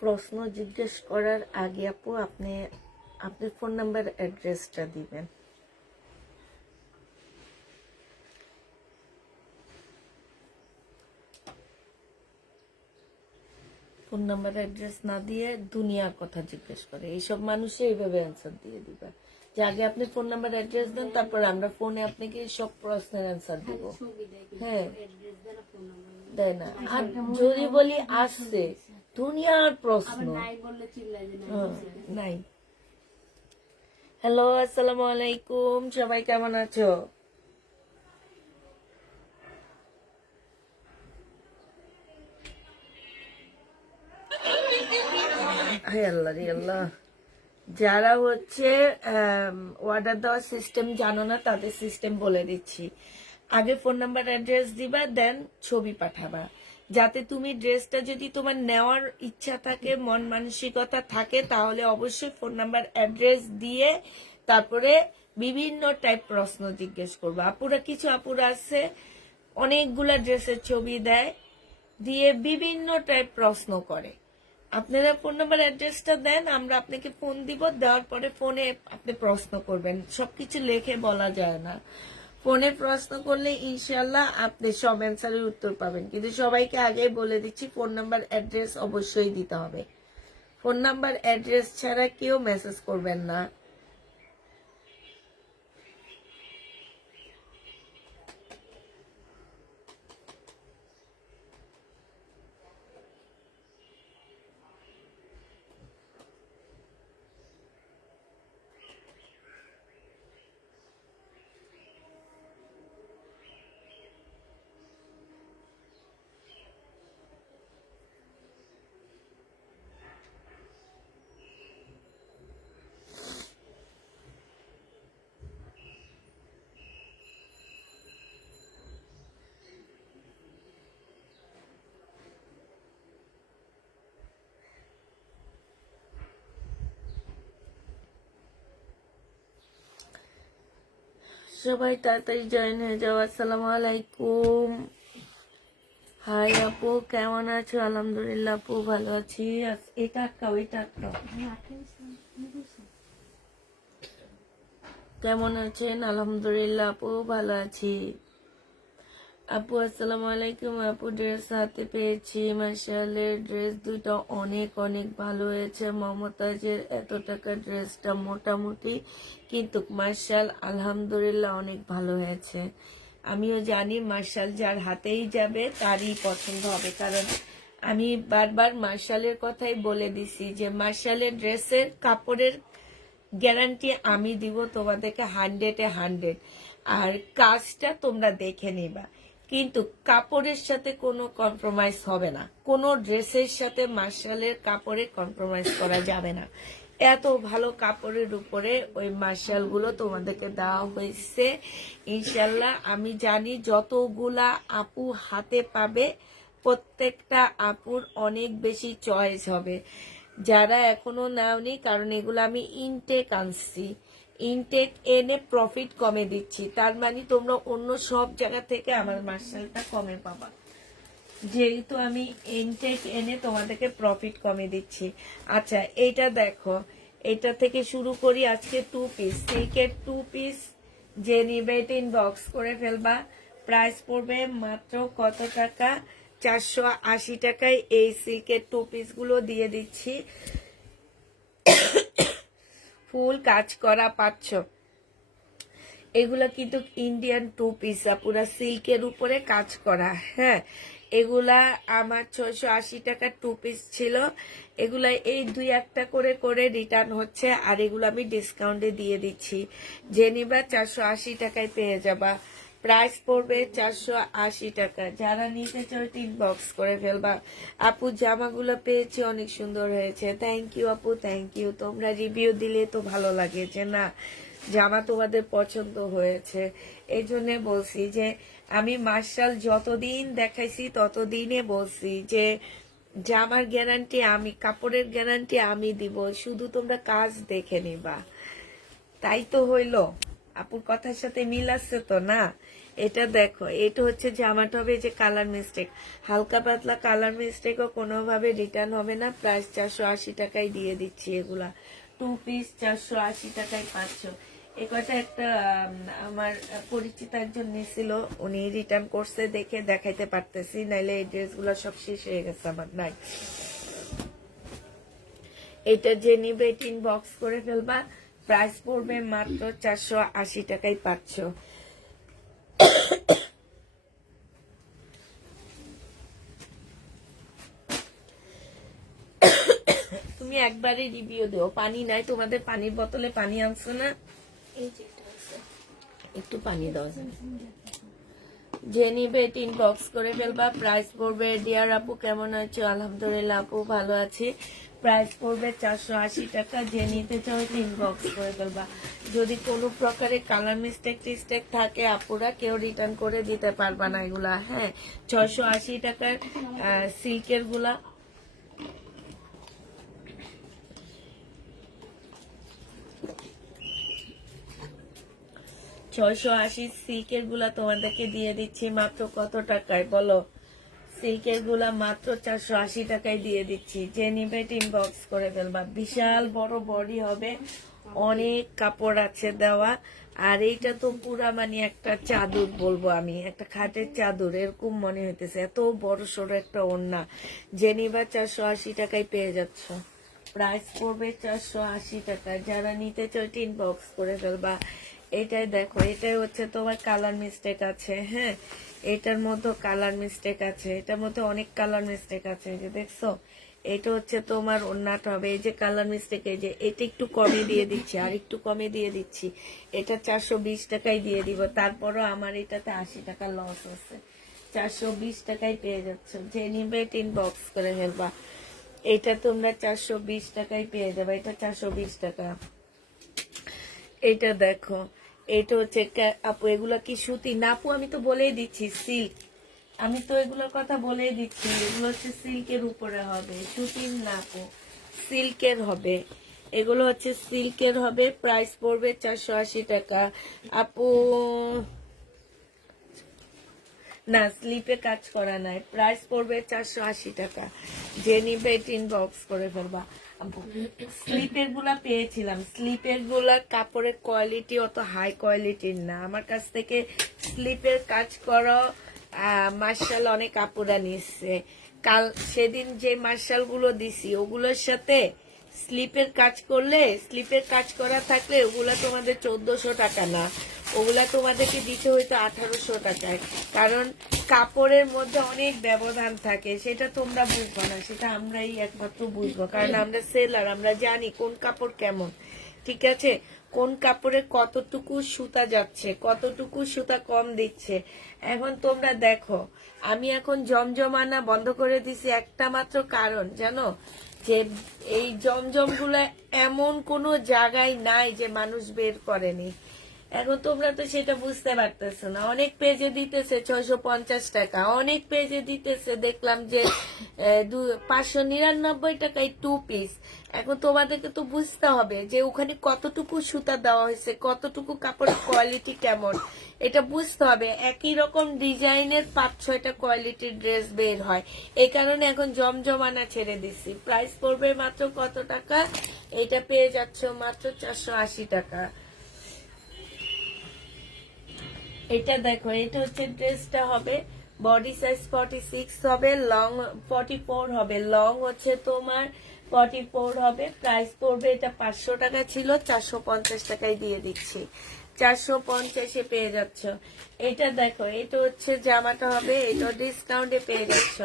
প্রশ্ন জিজ্ঞেস করার আগে আপু আপনি আপনার ফোন নাম্বার অ্যাড্রেসটা দিবেন। ফোন নাম্বার অ্যাড্রেস না দিয়ে দুনিয়ার কথা জিজ্ঞেস করে, এইসব মানুষই এইভাবে অ্যান্সার দিয়ে দিবে যে আগে আপনি ফোন নাম্বার অ্যাড্রেস দেন, তারপর আমরা ফোনে আপনাকে সব প্রশ্নের অ্যান্সার দিব। হ্যাঁ দেয় না। আর যদি বলি আসছে দুনিয়ার প্রশ্ন নাই। হ্যালো, আসসালামু আলাইকুম, সবাই কেমন আছো? আল্লাহ রে আল্লাহ, যারা হচ্ছে অর্ডার দেওয়ার সিস্টেম জানো না তাদের সিস্টেম বলে দিচ্ছি। আগে ফোন নাম্বার অ্যাড্রেস দিবা, দেন ছবি পাঠাবা, যাতে তুমি ড্রেসটা যদি তোমার নেওয়ার ইচ্ছা থাকে, মন মানসিকতা থাকে, তাহলে অবশ্যই ফোন নাম্বার অ্যাড্রেস দিয়ে তারপরে বিভিন্ন টাইপ প্রশ্ন জিজ্ঞেস করবো। আপুরা কিছু আপুরা আছে অনেকগুলা ড্রেসের ছবি দেয়, দিয়ে বিভিন্ন টাইপ প্রশ্ন করে। আপনারা ফোন নাম্বার অ্যাড্রেসটা দেন, আমরা আপনাকে ফোন দিব, দেওয়ার পরে ফোনে আপনি প্রশ্ন করবেন। সবকিছু লেখে বলা যায় না, ফোনে প্রশ্ন করলে ইনশাল্লাহ আপনি সব অ্যান্সারের উত্তর পাবেন। কিন্তু সবাইকে আগেই বলে দিচ্ছি ফোন নাম্বার অ্যাড্রেস অবশ্যই দিতে হবে। ফোন নাম্বার অ্যাড্রেস ছাড়া কেউ মেসেজ করবেন না। সবাই তাড়াতাড়ি জয়েন হয়ে যাও। আসসালামু আলাইকুম। হাই আপু, কেমন আছো? আলহামদুলিল্লাহ আপু ভালো আছি। এটা আটকাও, এটা আটকাও। কেমন আছেন? আলহামদুলিল্লাহ আপু ভালো আছি। আপু আসসালামু আলাইকুম। আপু ড্রেস হাতে পেয়েছি, মাশাআল্লাহ ড্রেস দুটো অনেক অনেক ভালো হয়েছে। মমতাজের এত টাকার ড্রেসটা মোটামুটি, কিন্তু মাশাআল্লাহ আলহামদুলিল্লাহ অনেক ভালো হয়েছে। আমিও জানি মার্শাল যার হাতেই যাবে তারই পছন্দ হবে, কারণ আমি বারবার মার্শালের কথাই বলে দিছি যে মার্শালের ড্রেসের কাপড়ের গ্যারান্টি আমি দিব তোমাদেরকে 100-100। আর কাজটা তোমরা দেখে নিবা, কিন্তু কাপড়ের সাথে কোনো কম্প্রোমাইজ হবে না, কোনো ড্রেসের সাথে মার্শালের কাপড়ে কম্প্রোমাইজ করা যাবে না। এত ভালো কাপড়ের উপরে ওই মার্শালগুলো তোমাদেরকে দেওয়া হয়েছে। ইনশাল্লাহ আমি জানি যতগুলা আপু হাতে পাবে প্রত্যেকটা আপুর অনেক বেশি চয়েস হবে। যারা এখনো নাওনি, কারণ এগুলো আমি ইনটেক আনছি, ইনটেক এনে প্রফিট কমে দিচ্ছি, তার মানে তোমরা অন্য সব জায়গা থেকে আমার মার্শালটা কমে পাবা, যেহেতু আমি ইনটেক এনে তোমাদেরকে প্রফিট কমে দিচ্ছি। আচ্ছা এইটা দেখো, এটা থেকে শুরু করি। আজকে 2 পিস সিল্কের 2 পিস, যে নিবে এটা ইনবক্স করে ফেলবা। প্রাইস পড়বে মাত্র কত টাকা? 480 টাকায় এই সিল্কের 2 পিস গুলো দিয়ে দিচ্ছি। ফুল কাজ করা পাচ্ছ। এগুলা কিন্তু ইন্ডিয়ান 2 পিস, পুরা সিল্কের উপরে কাজ করা। হ্যাঁ, এগুলা আমার 680 টাকার 2 পিস ছিল। এগুলা এই 2-1টা করে করে রিটার্ন হচ্ছে, আর এগুলো আমি ডিসকাউন্টে দিয়ে দিচ্ছি। যে নিবা 480 টাকায় পেয়ে যাবা। প্রাইস পড়বে 480 টাকা। যারা নিতে চাও ইনবক্স করে ফেলবা। আপু জামাগুলো পেয়েছি, অনেক সুন্দর হয়েছে। থ্যাংক ইউ আপু, থ্যাংক ইউ। তোমরা রিভিউ দিলে তো ভালো লাগে যে না জামা তোমাদের পছন্দ হয়েছে। এই জন্য বলছি যে আমি মার্শাল যতদিন দেখাইছি ততদিনে বলছি যে জামার গ্যারান্টি আমি, কাপড়ের গ্যারান্টি আমি দিব, শুধু তোমরা কাজ দেখে নিবা। তাই তো হইলো, আপুর কথার সাথে মিল আসছে তো না? এটা দেখো, এটা হচ্ছে জামাটা হবে যে কালার মিস্টেক, হালকা পাতলা কালার মিস্টেকও কোনোভাবে রিটার্ন হবে না। প্রাইস 480 টাকায় দিয়ে দিচ্ছি। এগুলা 2 পিস 480 টাকায় পাচ্ছ। এ কটা একটা আমার পরিচিত একজন নিছিল, উনি রিটার্ন করছে, দেখে দেখাইতে পারতেছি, নাইলে এই ড্রেসগুলো সব শেষ হয়ে গেছে আমার, নাই। এটা যে নিবে এটা ইনবক্স করে ফেলবা। প্রাইস পড়বে মাত্র 480 টাকায় পাচ্ছ। তুমি একবারে রিভিউ দিও। পানি নাই তোমাদের? পানির বোতলে পানি আনছো না? একটু পানি দাও। যে নিবে এটা ইনবক্স করে ফেলবা। প্রাইস পড়বে, ডিয়ার আপু কেমন আছো? আলহামদুলিল্লাহ আপু ভালো আছি। প্রাইস পড়বে 480 টাকা। যে নিতে চাও ইনবক্স করে ফেলবা। যদি কোনো প্রকারে কালার মিস্টেক টিস্টেক থাকে আপুরা কেউ রিটার্ন করে দিতে পারবা না এগুলা। হ্যাঁ, 680 টাকার সিল্কের গুলা। সিল্কের গুলা তোমাদেরকে দিয়ে দিচ্ছি মাত্র কত টাকায় বলো? সিল্কের গুলা মাত্র 480 টাকায় দিয়ে দিচ্ছি। যে নিবে ইনবক্স করে ফেলবা। বিশাল বড় বডি হবে, অনেক কাপড় আছে দেওয়া। আর এইটা তো পুরা মানে একটা চাদর বলবো আমি, একটা খাটের চাদর এরকম মনে হইতেছে, এত বড় সড়ো একটা ওড়না। যে নিবা 480 টাকায় পেয়ে যাচ্ছ। প্রাইস পড়বে 480 টাকা। যারা নিতে চাও ইনবক্স করে ফেলবা। এটাই দেখো, এটাই হচ্ছে তোমার কালার মিস্টেক আছে। হ্যাঁ, এটার মধ্যে কালার মিস্টেক আছে, এটার মধ্যে অনেক কালার মিস্টেক আছে, যে দেখছো। এটা হচ্ছে তোমার ওড়নাটা হবে এই যে কালার মিস্টেক। এই যে এটা একটু কমে দিয়ে দিচ্ছি, আর একটু কমে দিয়ে দিচ্ছি। এটা 420 টাকায় দিয়ে দিব। তারপরও আমার এটাতে 80 টাকা লস আছে। 420 টাকায় পেয়ে যাচ্ছ। যে নিবে ইনবক্স করে ফেলবা। এটা তোমরা 420 টাকায় পেয়ে যাবে। এটা 420 টাকা। এটা দেখো, এটা হচ্ছে আপু এগুলা কি সুতি না আপু? আমি তো বলেই দিচ্ছি সিল্ক, আমি তো এগুলোর কথা বলেই দিচ্ছি। এগুলো হচ্ছে সিল্কের উপরে হবে, সুতির না আপু, সিল্কের হবে। এগুলো হচ্ছে সিল্কের হবে। প্রাইস পড়বে 480 টাকা আপু। না, স্লিপে কাজ করা নাই। প্রাইস পড়বে 480 টাকা। যে নিবে ইনবক্স করে ফেলবা। স্লিপের গুলা পেয়েছিলাম, স্লিপের গুলা কাপড়ের কোয়ালিটি অত হাই কোয়ালিটির না। আমার কাছ থেকে স্লিপের কাজ করো মার্শাল অনেক কাপড়া নিচ্ছে। কাল সেদিন যে মার্শাল গুলো দিছি ওগুলোর সাথে স্লিপের কাজ করলে, স্লিপের কাজ করা থাকলে ওগুলা তোমাদের 1400 টাকা না, ওগুলা তোমাদেরকে দিতে হইতো 1800 টাকায়। কারণ কাপড়ের মধ্যে অনেক ব্যবধান থাকে, সেটা তোমরা বুঝবো না, সেটা আমরাই একমাত্র বুঝবো, কারণ আমরা সেলার, আমরা জানি কোন কাপড় কেমন। ঠিক আছে, কোন কাপড়ে কতটুকু সুতা যাচ্ছে, কতটুকু সুতা কম দিচ্ছে। এখন তোমরা দেখো, আমি এখন জমজম আনা বন্ধ করে দিছি একটা মাত্র কারণ জানো, যে এই জমজম গুলো এমন কোনো জায়গায় নাই যে মানুষ বের করেনি। এখন তোমরা তো সেটা বুঝতে পারতেছো না। অনেক পেজে দিতেছে 650 টাকা, অনেক পেজে দিতেছে দেখলাম যে 599 টাকায় 2 পিস। এখন তোমাদেরকে তো বুঝতে হবে যে ওখানে কতটুকু সুতা দেওয়া হয়েছে, কতটুকু কাপড়ের কোয়ালিটি কেমন, এটা বুঝতে হবে। একই রকম ডিজাইনের 5-6টা কোয়ালিটির ড্রেস বের হয়, এই কারণে এখন জমজমানা ছেড়ে দিছি। প্রাইস পড়বে মাত্র কত টাকা, এটা পেয়ে যাচ্ছ মাত্র 480 টাকা। এটা দেখো, এটা হচ্ছে ড্রেসটা হবে বডি সাইজ 46 হবে, লং 44 হবে, লং হচ্ছে তোমার 44 হবে। প্রাইস পড়বে, এটা 500 টাকা ছিল, 450 টাকায় দিয়ে দিচ্ছি, 450-এ পেয়ে যাচ্ছ। এটা দেখো, এটা হচ্ছে জামাটা হবে, এটা ডিসকাউন্টে পেয়ে যাচ্ছ।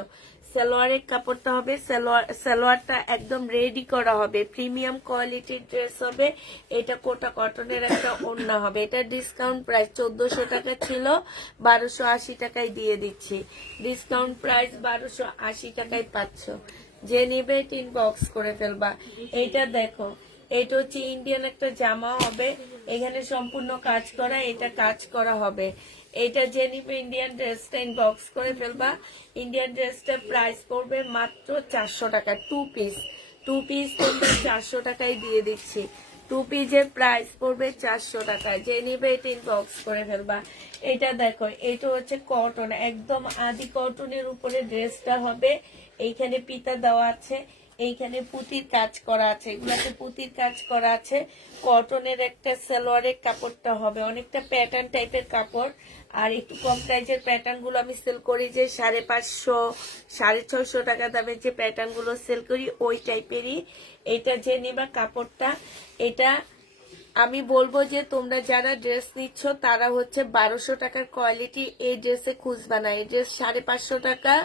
সালোয়ারের কাপড়টা হবে, সালোয়ারটা একদম রেডি করা হবে, প্রিমিয়াম কোয়ালিটির ড্রেস হবে। এটা কোটা কটনের একটা ওড়না হবে। এটা ডিসকাউন্ট প্রাইস 1400 টাকা ছিল, 1280 টাকায় দিয়ে দিচ্ছি। ডিসকাউন্ট প্রাইস 1280 টাকায় পাচ্ছ। যে নিবে ইনবক্স করে ফেলবা। এইটা দেখো, এটা হচ্ছে ইন্ডিয়ান একটা জামা হবে, এখানে সম্পূর্ণ কাজ করা, এটা কাজ করা হবে। এটা যে নিবে ইন্ডিয়ান ড্রেসটা ইনবক্স করে ফেলবা। ইন্ডিয়ান ড্রেসটার প্রাইস পড়বে মাত্র 400 টাকা, 2 পিস। 2 পিস তোমরা 400 টাকায় দিয়ে দিচ্ছি। 2 পিসের প্রাইস পড়বে 400 টাকা, যে নিবে এটা ইনবক্স করে ফেলবা। এটা দেখো, এটা হচ্ছে কটন, একদম আদি কটনের উপরে ড্রেসটা হবে। এইখানে পিতা দেওয়া আছে, এইখানে পুঁতির কাজ করা আছে, এগুলাতে পুঁতির কাজ করা আছে। কটনের একটা সালোয়ারের কাপড়টা হবে, অনেকটা প্যাটার্ন টাইপের কাপড়। আর একটু কম প্রাইজের প্যাটার্ন গুলো আমি সেল করি যে 550, 650 টাকা দামের যে প্যাটার্ন গুলো সেল করি, ওই টাইপেরই। এটা যে নিবা কাপড়টা, এটা আমি বলবো যে তোমরা যারা ড্রেস নিচ্ছ তারা হচ্ছে 1200 টাকার কোয়ালিটি এই ড্রেসে খুঁজবা না। এই ড্রেস 550 টাকা,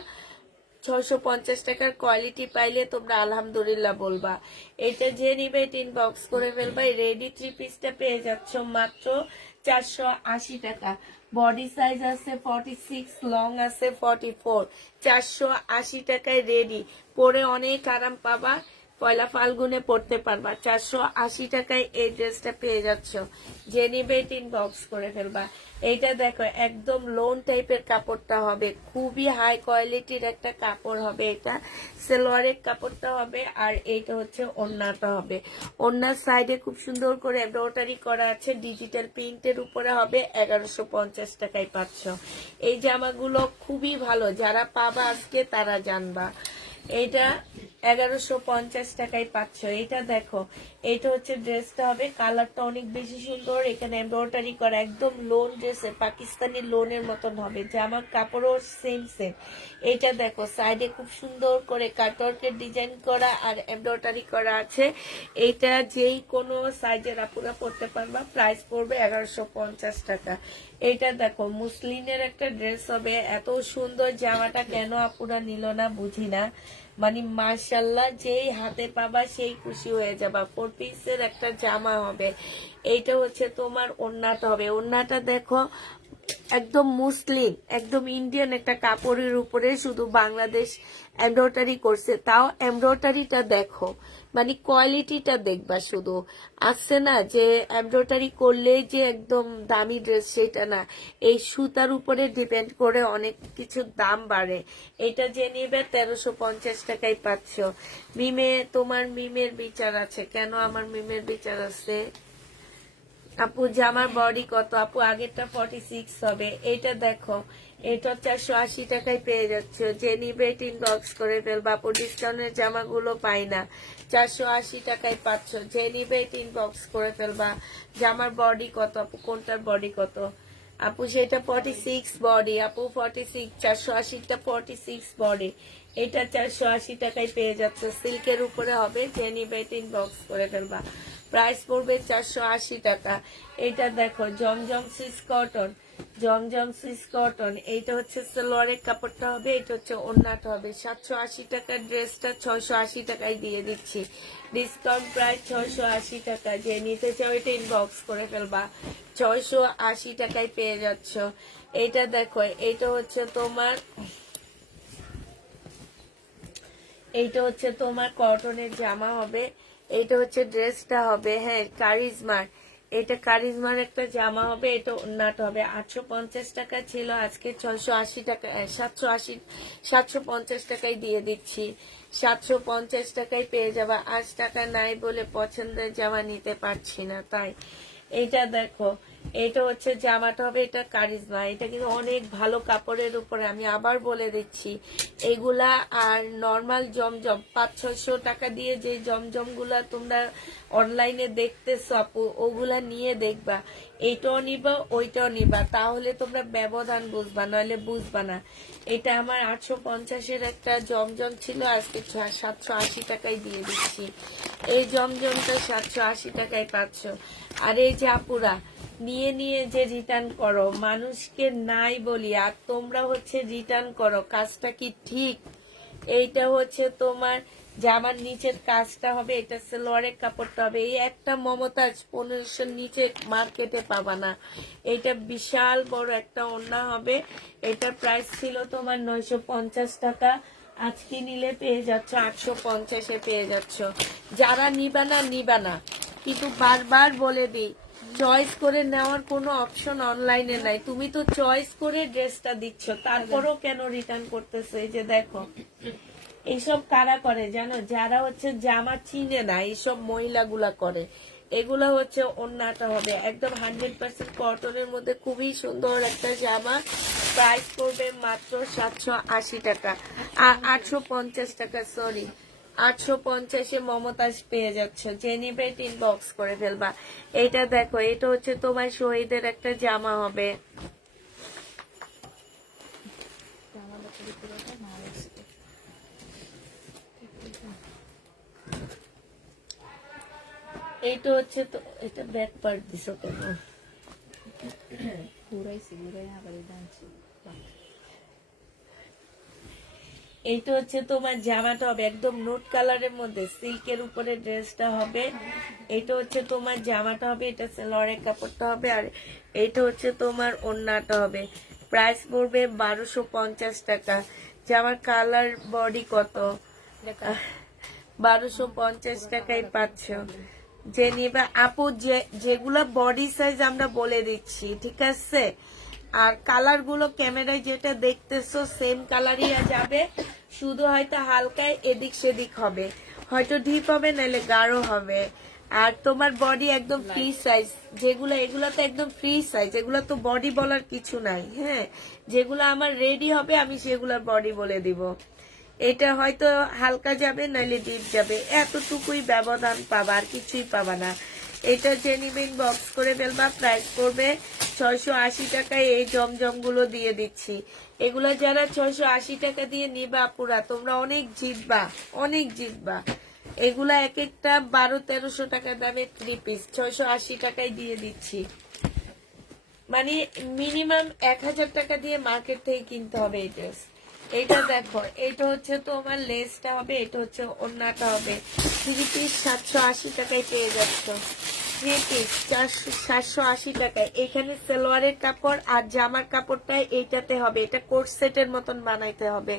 650 টাকার কোয়ালিটি পাইলে তোমরা আলহামদুলিল্লাহ বলবা। এটা যে নিবে এটা ইনবক্স করে ফেলবা। রেডি 3 পিসটা পেয়ে যাচ্ছ মাত্র 480 টাকা। বডি সাইজ আছে 46, লং আছে 44, 480 টাকায় রেডি। পরে অনেক আরাম পাবা, পয়লা ফাল্গুনে পড়তে পারবা। 480 টাকায় এই ড্রেসটা পেয়ে যাচ্ছ। যে নিবে এটা ইনবক্স করে ফেলবা। এইটা দেখো, একদম লোন টাইপের কাপড়টা হবে, খুবই হাই কোয়ালিটির একটা কাপড় হবে। এটা সালোয়ারের কাপড়টা হবে, আর এইটা হচ্ছে ওড়নাটা হবে। ওড়নার সাইডে খুব সুন্দর করে এমব্রয়ডারি করা আছে, ডিজিটাল প্রিন্টের উপরে হবে। 1150 টাকায় পাচ্ছ। এই জামাগুলো খুবই ভালো, যারা পাবা আজকে তারা জানবা। এটা 1150 টাকায় পাচ্ছ। এটা দেখো, এটা হচ্ছে ড্রেসটা হবে, কালারটা অনেক বেশি সুন্দর, এখানে এমব্রয়ডারি করা, একদম লোন ড্রেসের, পাকিস্তানি লোনের মতন হবে। জামার কাপড়ও সেম সেম। এটা দেখো, সাইডে খুব সুন্দর করে কাটওয়ার্কের ডিজাইন করা আর এমব্রয়ডারি করা আছে। এটা যেই কোনো সাইজের আপুরা পড়তে পারবা। প্রাইস পড়বে 1150 টাকা। এটা দেখো, মুসলিনের একটা ড্রেস হবে, এত সুন্দর জামাটা কেন আপুরা নিল না বুঝি না। মানে মাশাল্লাহ, যেই হাতে পাবা সেই খুশি হয়ে যাবা। 4 পিসের একটা জামা হবে। এইটা হচ্ছে তোমার ওড়নাটা হবে। ওড়নাটা দেখো, একদম মুসলিম, একদম ইন্ডিয়ান একটা কাপড়ের উপরে শুধু বাংলাদেশ এমব্রয়ডারি করছে, তাও এমব্রয়ডারিটা দেখো, মানে কোয়ালিটিটা দেখবা। শুধু আসছে না যে এমব্রয়ডারি করলে যে একদম দামি ড্রেস, সেটা না। এই সুতার উপরে ডিপেন্ড করে অনেক কিছু দাম বাড়ে। এটা যে নিবে 1350 টাকায় পাচ্ছ। মিমে, তোমার মিমের বিচার আছে কেন? আমার মিমের বিচার আছে। আপু জামার বডি কত? আপু আগেরটা 46 হবে। এটা দেখো, এটা 480 টাকায় পেয়ে যাচ্ছে। যে নিবে ইনবক্স করে ফেলবা। আপু ডিসকাউন্টের জামাগুলো পাই না, 480 টাকায় পাচ্ছ। যে নিবে ইনবক্স করে ফেলবা। জামার বডি কত আপু? কোনটার বডি কত আপু? সেটা 46 বডি আপু, 46, 480টা 46 বডি। এটা 480 টাকায় পেয়ে যাচ্ছে, সিল্কের উপরে হবে। যে নিবে ইনবক্স করে ফেলবা। প্রাইস পড়বে 480 টাকা। এটা দেখো, জমজম সুইস কটন, জমজম সুইস কটন। এইটা হচ্ছে সালোয়ারের কাপড়টা হবে, এটা হচ্ছে ওড়নাটা হবে। 780 টাকার ড্রেসটা 680 টাকায় দিয়ে দিচ্ছি, ডিসকাউন্ট প্রাইস 680 টাকা। যে নিতে চাও এটা ইনবক্স করে ফেলবা, 680 টাকায় পেয়ে যাচ্ছ। এইটা দেখো, এইটা হচ্ছে তোমার, এইটা হচ্ছে তোমার কটনের জামা হবে, এইটা হচ্ছে ড্রেসটা হবে, হ্যাঁ কারিজমার, এটা কারিজমার একটা জামা হবে, এটা ওড়নাটা হবে। 850 টাকা ছিল, আজকে 680 টাকা, 750 টাকায় দিয়ে দিচ্ছি, 750 টাকায় পেয়ে যাবা। 8 টাকা নাই বলে পছন্দের জামা নিতে পারছি না তাই। এটা দেখো, এটা হচ্ছে জামাটা হবে, এটা কারিজমা, এটা কিন্তু অনেক ভালো কাপড়ের উপরে, আমি আবার বলে দিচ্ছি। এগুলা আর নর্মাল জমজম 500-600 টাকা দিয়ে যে জমজম গুলা তোমরা অনলাইনে দেখতেছো আপু, ওগুলা নিয়ে দেখবা, এইটাও নিবা ওইটাও নিবা, তাহলে তোমরা ব্যবধান বুঝবা, নইলে বুঝবা না। এটা আমার 850-এর একটা জমজম ছিল, আজকে 780 টাকায় দিয়ে দিচ্ছি। এই জমজমটা 780 টাকায় পাচ্ছ। আর এই যে আপুরা নিয়ে নিয়ে যে রিটার্ন করো, মানুষকে নাই বলি আর তোমরা হচ্ছে রিটার্ন করো, কাজটা কি ঠিক? এইটা হচ্ছে তোমার জামার নিচের কাজটা হবে, এটা সালোয়ারের কাপড়টা হবে। এই একটা মমতাজ 1500 নিচে মার্কেটে পাবা না। এটা বিশাল বড় একটা ওড়না হবে, এটার প্রাইস ছিল তোমার 950 টাকা, আজকে নিলে পেয়ে যাচ্ছ 850-এ পেয়ে যাচ্ছ। যারা নিবা না নিবা না, কিন্তু বারবার বলে দিই, চয়েস করে নেওয়ার কোনো অপশন অনলাইনে নাই। তুমি তো চয়েস করে ড্রেসটা দিচ্ছ, তারপরও কেন রিটার্ন করতেছো? এই যে দেখো, এইসব কারা করে জানো? যারা হচ্ছে জামা চিনে না, এইসব মহিলাগুলা করে। এগুলো হচ্ছে ওড়নাটা হবে একদম 100% কটনের মধ্যে, খুবই সুন্দর একটা জামা, প্রাইস পড়বে মাত্র 780 টাকা, 850 টাকা, সরি 850-এ মমতাজ পেয়ে যাচ্ছ। যে নিবে ইনবক্স করে ফেলবা। এটা দেখো, এটা হচ্ছে তোমার শহীদের একটা জামা হবে, এইটা হচ্ছে তো, এটা ব্যাক পার্ট দিছো কেন? এইটা হচ্ছে তোমার জামাটা হবে একদম নোট কালারের মধ্যে, সিল্কের উপরে ড্রেসটা হবে। এটা হচ্ছে তোমার জামাটা হবে, এটা সালোয়ারের কাপড়টা হবে, আর এইটা হচ্ছে তোমার ওড়নাটা হবে। প্রাইস পড়বে 1250 টাকা। জামার কালার বডি কত? 1250 টাকায় পাচ্ছ। যে নিবে আপু, যেগুলা বডি সাইজ আমরা বলে দিচ্ছি, ঠিক আছে? আর কালার গুলো ক্যামেরায় যেটা দেখতেছো সেম কালারই যাবে, শুধু হয়তো হালকায় এদিক সেদিক হবে, হয়তো ডিপ হবে নাহলে গাঢ় হবে। আর তোমার বডি একদম ফ্রি সাইজ, যেগুলো এগুলো তো একদম ফ্রি সাইজ, এগুলো তো বডি বলার কিছু নাই। হ্যাঁ, যেগুলো আমার রেডি হবে আমি সেগুলোর বডি বলে দিব। এটা হয়তো হালকা যাবে নাহলে ডিপ যাবে, এতটুকুই ব্যবধান পাবা, আর কিছুই পাবা না। এটা যে নিবেন বক্স করে ফেলবা, প্রাইস পড়বে 680 টাকায়। এই জমজম গুলো দিয়ে দিচ্ছি, এগুলা যারা 680 টাকা দিয়ে নিবা পুরা, তোমরা অনেক জিতবা, অনেক জিতবা। এগুলা এক একটা 1200-1300 টাকা দামে 3 পিস 680 টাকায় দিয়ে দিচ্ছি, মানে মিনিমাম 1000 টাকা দিয়ে মার্কেট থেকে কিনতে হবে এই ড্রেস। এটা দেখো, এটা হচ্ছে তোমার লেসটা হবে, এটা হচ্ছে ওড়নাটা হবে। 3 পিস 780 টাকায় পেয়ে যাচ্ছ, 3 পিস 780 টাকায়। এখানে সালোয়ারের কাপড় আর জামার কাপড়টা এইটাতে হবে, এটা কোট সেটের মতন বানাইতে হবে।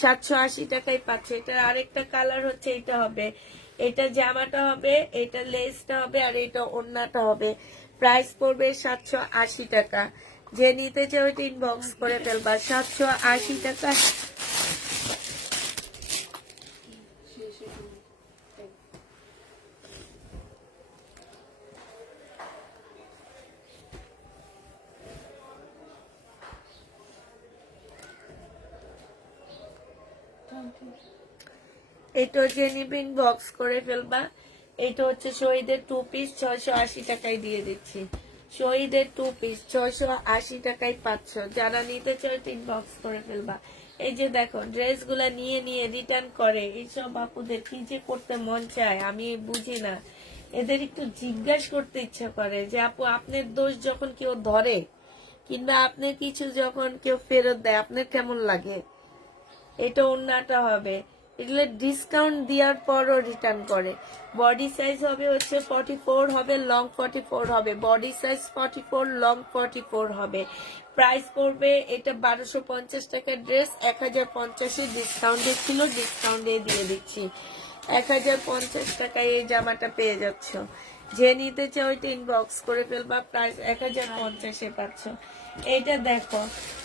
780 টাকায় পাচ্ছে। এটার আরেকটা কালার হচ্ছে এটা হবে, এটা জামাটা হবে, এটা লেসটা হবে, আর এটা ওড়নাটা হবে। প্রাইস পড়বে 780 টাকা। যে নিতে চাও ওইটা ইনবক্স করে ফেলবা, 780 টাকা। এটা যে নিবে ইনবক্স করে ফেলবা। এটা হচ্ছে শহীদের 2 পিস 680 টাকায় দিয়ে দিচ্ছি, শহীদের 2 পিস 680 টাকায় পাচ্ছ। যারা নিতে চায় ইনবক্স করে ফেলবা। এই যে দেখো, ড্রেস গুলা নিয়ে নিয়ে রিটার্ন করে, এইসব আপুদের কি যে করতে মন চায় আমি বুঝি না। এদের একটু জিজ্ঞাসা করতে ইচ্ছা করে যে আপু আপনার দোষ যখন কেউ ধরে, কিংবা আপনার কিছু যখন কেউ ফেরত দেয় আপনার কেমন লাগে? এটা ওন্নাটা হবে, এগুলো ডিসকাউন্ট দেওয়ার পরও রিটার্ন করে। বডি সাইজ হবে হচ্ছে 44 হবে, লং 44 হবে, বডি সাইজ 44, লং 44 হবে। প্রাইস পড়বে এটা 1250 টাকার ড্রেস, 1050 ডিসকাউন্টে ছিল, ডিসকাউন্টে দিয়ে দিচ্ছি 1050 টাকায় এই জামাটা পেয়ে যাচ্ছ। যে নিতে চাও ওইটা ইনবক্স করে ফেলবা, প্রাইস 1050 পাচ্ছ। এইটা দেখো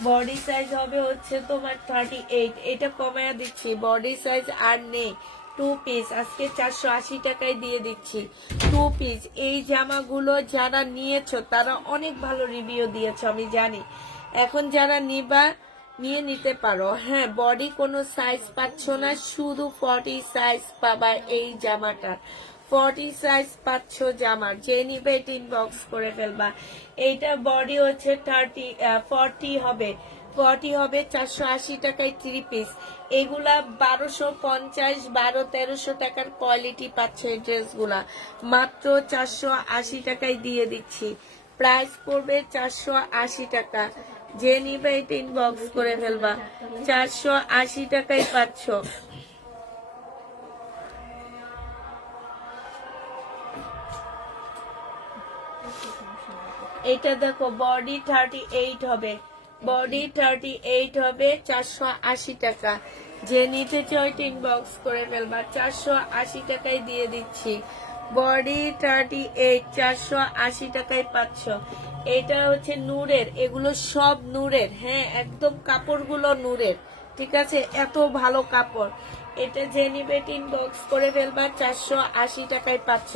বডি সাইজ হবে হচ্ছে তোমার 38, এটা কমায়া দিচ্ছি, বডি সাইজ আর নেই। 2 পিস আজকে 480 টাকায় দিয়ে দিচ্ছি 2 পিস। এই জামাগুলো যারা নিয়েছো তারা অনেক ভালো রিভিউ দিয়েছো আমি জানি, এখন যারা নিবা নিয়ে নিতে পারো। হ্যাঁ, বডি কোনো সাইজ পাচ্ছ না, শুধু 40 সাইজ পাবা এই জামাটার, 40 সাইজ পাচ্ছ জামার। যে নিবে এটা ইনবক্স করে ফেলবা। এইটা বডি হচ্ছে 40 হবে, 40 হবে 480 টাকায় 3 পিস। এগুলা 1250, 1200-1300 টাকার কোয়ালিটি পাচ্ছে এই ড্রেসগুলা, মাত্র 480 টাকায় দিয়ে দিচ্ছি। প্রাইস পড়বে 480 টাকা। যে নিবে এটা ইনবক্স করে ফেলবা, 480 টাকায় পাচ্ছ। এটা দেখো বডি 38 হবে, বডি 38 হবে 480 টাকা। যে নিতে চাও এটা ইনবক্স করে ফেলবা, 480 টাকায় দিয়ে দিচ্ছি। বডি 38, 480 টাকায় পাচ্ছ। এটা হচ্ছে নূরের, এগুলো সব নূরের, হ্যাঁ একদম কাপড়গুলো নূরের, ঠিক আছে, এত ভালো কাপড়। এটা যে নিবে ইনবক্স করে ফেলবা, 480 টাকায় পাচ্ছ।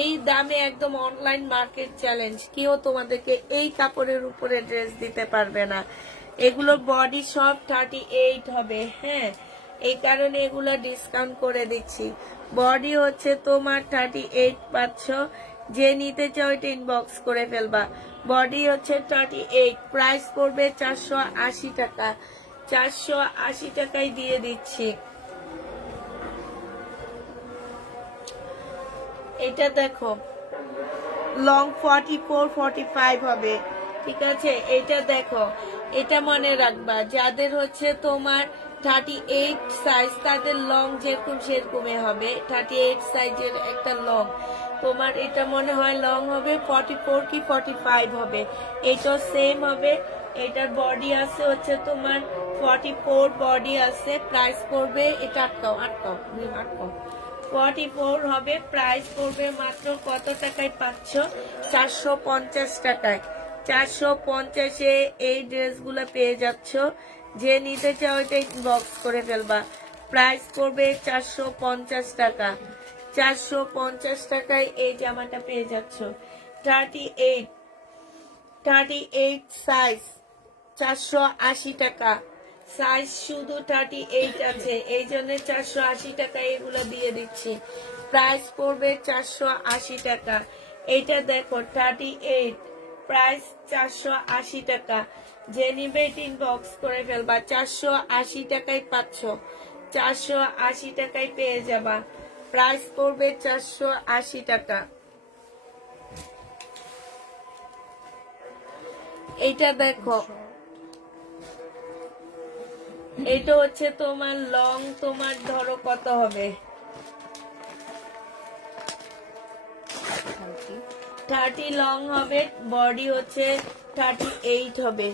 এই দামে একদম অনলাইন মার্কেট চ্যালেঞ্জ, কেউ তোমাদেরকে এই কাপড়ের উপরে ড্রেস দিতে পারবে না। এগুলোর বডি সব 38 হবে, হ্যাঁ এই কারণে এগুলো ডিসকাউন্ট করে দিচ্ছি। বডি হচ্ছে তোমার 38 পাচ্ছ। যে নিতে চাও এটা ইনবক্স করে ফেলবা। বডি হচ্ছে 38, প্রাইস পড়বে 480 টাকা, 480 টাকায় দিয়ে দিচ্ছি। এটা দেখো লং 44, 45 হবে, ঠিক আছে। এটা দেখো, এটা মনে রাখবা যাদের হচ্ছে তোমার 38 সাইজ তাদের লং যেরকম সেরকমই হবে, 38 সাইজের একটা লং তোমার, এটা মনে হয় লং হবে 44 কি 45 হবে, এটা সেম হবে। এটার বডি আছে হচ্ছে তোমার 44 বডি আছে, প্রাইস পড়বে এটা আটকাও 44 হবে, প্রাইস পড়বে মাত্র কত টাকায় পাচ্ছ? 450 টাকায়। 450-এ এই ড্রেসগুলো পেয়ে যাচ্ছ। যে নিতে চাও এটা বক্স করে ফেলবা, প্রাইস পড়বে 450 টাকা। 450 টাকায় এই জামাটা পেয়ে যাচ্ছ। 38 সাইজ 480 টাকা, সাইজ শুধু 38 আছে, এই জন্য 480 টাকা এগুলো দিয়ে দিচ্ছি। প্রাইস পড়বে 480 টাকা। এইটা দেখো 38, প্রাইস 480 টাকা। যে নিবে ইনবক্স করে ফেলবা, 480 টাকায় পাচ্ছ, 480 টাকায় পেয়ে যাবা। প্রাইস পড়বে 480 টাকা। এইটা দেখো, এটা হচ্ছে তোমার লং, তোমার ধরো কত হবে, 30 লং হবে, বডি হচ্ছে 38 হবে।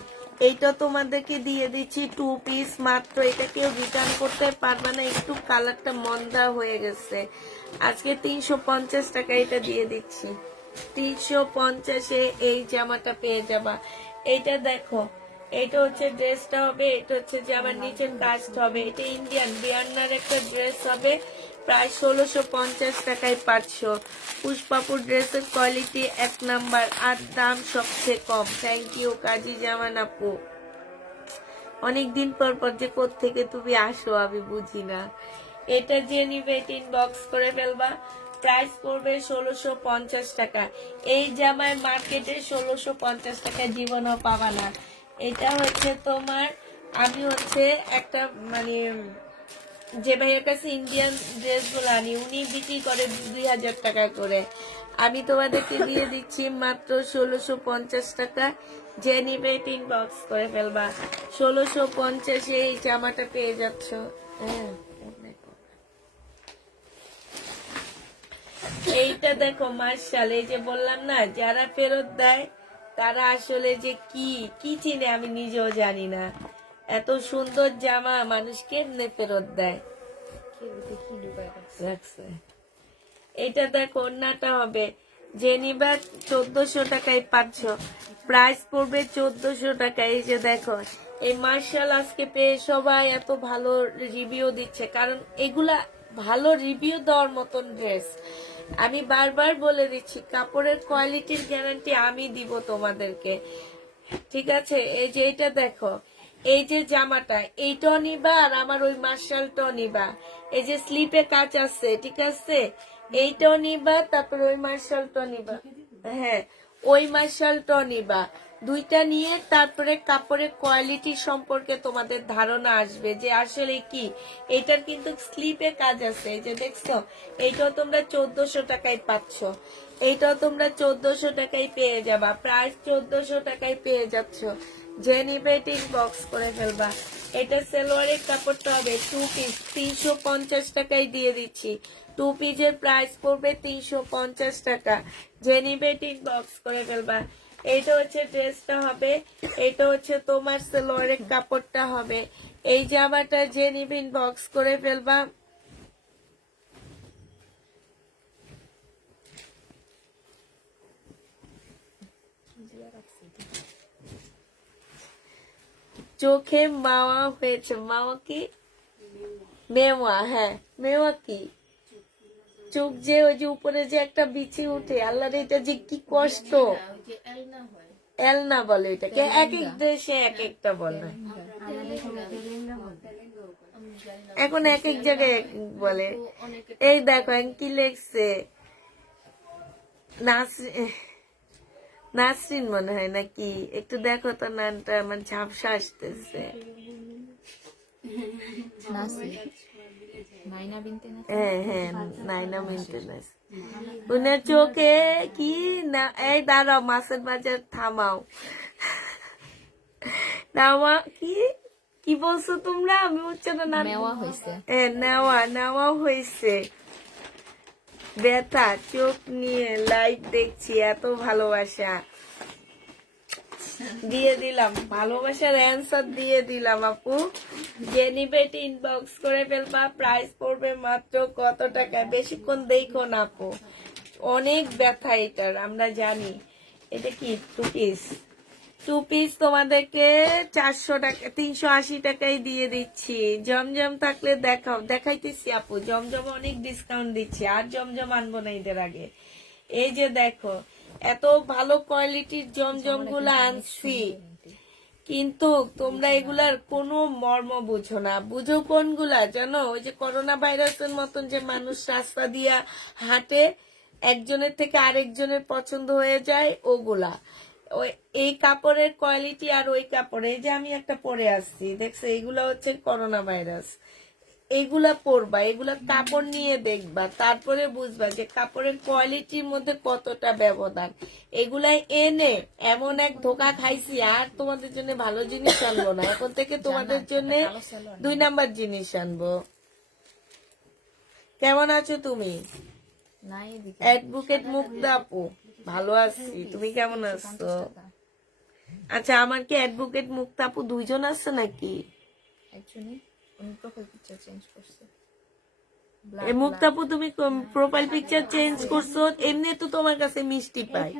এইটা তোমাদেরকে দিয়ে দিচ্ছি 2 পিস মাত্র, এটা কেউ রিটার্ন করতে পারবে না, একটু কালারটা মন্দা হয়ে গেছে। আজকে 350 টাকা এটা দিয়ে দিচ্ছি, 350-এ এই জামাটা পেয়ে যাবা। এইটা দেখো, এটা হচ্ছে ড্রেসটা হবে, এটা হচ্ছে জামার নিচের কাজটা হবে। এটা ইন্ডিয়ান বিয়ান্নার একটা ড্রেস হবে, প্রায় 1650 টাকায় পাচ্ছ। পুষ্পাপুর ড্রেসের কোয়ালিটি 1 নাম্বার, আর দাম সবচেয়ে কম। থ্যাংক ইউ কাজী জামান আপু, অনেকদিন পর পর যে কোত্থেকে তুমি আসো আমি বুঝি না। এটা যে নিবে ইনবক্স করে ফেলবা, প্রাইস পড়বে 1650 টাকা। এই জামায় মার্কেটে 1650 টাকা জীবনও পাবা না। এটা হচ্ছে তোমার, আমি হচ্ছে একটা মানে যে ভাইয়ের কাছে ইন্ডিয়ান ড্রেসগুলো আনি, উনি বিক্রি করে 2000 টাকা করে। আমি তোমাদেরকে দিয়ে দিচ্ছি মাত্র 1650 টাকা। যে নিবে ইনবক্স করে ফেলবা। 1650 এই জামাটা পেয়ে যাচ্ছ। হ্যাঁ, এইটা দেখো মার্শাল, এই যে বললাম না যারা ফেরত দেয় তারা আসলে যে কি কি চিনে আমি নিজেও জানি না। এত সুন্দর জামা মানুষ কেমনে ফেরত দেয়। রাখছে। এটা দেখো ওড়নাটা হবে, যে নিবা 1400 টাকায় পাচ্ছ, প্রাইস পড়বে 1400 টাকা। এই যে দেখো এই মার্শাল আজকে পেয়ে সবাই এত ভালো রিভিউ দিচ্ছে, কারণ এগুলা ভালো রিভিউ দেওয়ার মতন ড্রেস। আমি বারবার বলে দিচ্ছি কাপড়ের কোয়ালিটির গ্যারান্টি আমি দিব তোমাদেরকে, ঠিক আছে। এই যে এটা দেখো, এই যে জামাটা এইটাও নিবা আর আমার ওই মার্শালটাও নিবা। এই যে স্লিপে কাজ আছে, ঠিক আছে, এইটাও নিবা, তারপর ওই মার্শালটাও নিবা। হ্যাঁ, ওই মার্শালটাও নিবা। দুইটা নিয়ে তারপরে কাপড়ের কোয়ালিটি সম্পর্কে তোমাদের ধারণা আসবে যে আসলে কি। এটার কিন্তু স্লিপে কাজ আছে, এই যে দেখছো, এইটাও তোমরা 1400 টাকায় পাচ্ছ, এইটাও তোমরা 1400 টাকায় পেয়ে যাবা, প্রাইস 1400 টাকায় পেয়ে যাচ্ছ। যে নিবে ইনবক্স করে ফেলবা। এটা সালোয়ারের কাপড়টা হবে 2 পিস, 350 টাকায় দিয়ে দিচ্ছি। 2 পিসের প্রাইস পড়বে 350 টাকা। যে নিবে ইনবক্স করে ফেলবা। এইটা হচ্ছে ড্রেসটা হবে, এটা হচ্ছে তোমার সালোয়ারের কাপড়টা হবে। এই জামাটা যে নিবে ইনবক্স করে ফেলবা। চোখে মাওয়া হয়েছে, মাওয়া কি, মেওয়া, হ্যাঁ মেওয়া কি, চোখ যে ওই যে উপরে যে একটা বিচি উঠে, আল্লাহর এটা যে কি কষ্ট। এলনা বলে এটাকে, এক এক দেশে এক একটা বলে, এখন এক এক জায়গায় বলে। এই দেখো কি লেখছে, নাসরিন মনে হয় নাকি, একটু দেখো তো নামটা, আমার ঝাপসা আসতেছে। হ্যাঁ হ্যাঁ, নাইনা মেনটেন্যান্স। উনার চোখে কি না, এই দাঁড়াও, মাছের বাজার থামাও। নেওয়া কি, কি বলছো তোমরা, আমি উচ্চারণ না, নেওয়া নেওয়া হয়েছে। ব্যথা চোখ নিয়ে লাইভ দেখছি, এত ভালোবাসা দিয়ে দিলাম, ভালোবাসার অ্যান্সার দিয়ে দিলাম আপু। যে নিবে ইনবক্স করে ফেলবা। প্রাইস পড়বে মাত্র কত টাকা, বেশিক্ষণ দেখো না আপু, অনেক ব্যথা এটার আমরা জানি। এটা কি 2 পিস, 2 পিস তোমাদেরকে 400 টাকা, 380 টাকায় দিয়ে দিচ্ছি। জমজম থাকলে দেখাও, দেখাইতেছি আপু, জমজম অনেক ডিসকাউন্ট দিচ্ছি, আর জমজম আনবো না ঈদের আগে। এই যে দেখো এত ভালো কোয়ালিটির জমজম গুলা আনছি, কিন্তু তোমরা এগুলার কোনো মর্ম বুঝো না। বুঝো কোনগুলা জানো, ওই যে করোনা ভাইরাসের মতন যে মানুষ রাস্তা দিয়া হাঁটে, একজনের থেকে আরেকজনের পছন্দ হয়ে যায়, ওগুলা। ওই এই কাপড়ের কোয়ালিটি আর ওই কাপড়, এই যে আমি একটা পরে আসছি দেখছো, এগুলা হচ্ছে করোনা ভাইরাস। এগুলা পরবা, এগুলা কাপড় নিয়ে দেখবা, তারপরে বুঝবা যে কাপড়ের কোয়ালিটির মধ্যে কতটা ব্যবধান। এগুলাই এনে এমন এক ধোকা খাইছি, আর তোমাদের জন্য ভালো জিনিস আনবো না, এখন থেকে তোমাদের জন্য 2 নাম্বার জিনিস আনবো। কেমন আছো তুমি? অ্যাডভোকেট মুক্তা আপু, ভালো আছি, তুমি কেমন আছো? আচ্ছা, আমার কি অ্যাডভোকেট মুক্তা আপু দুইজন আছে নাকি? মুক্তাপু তুমি প্রোফাইল পিকচার চেঞ্জ করছো, এমনি তো তোমার কাছে মিষ্টি পাই,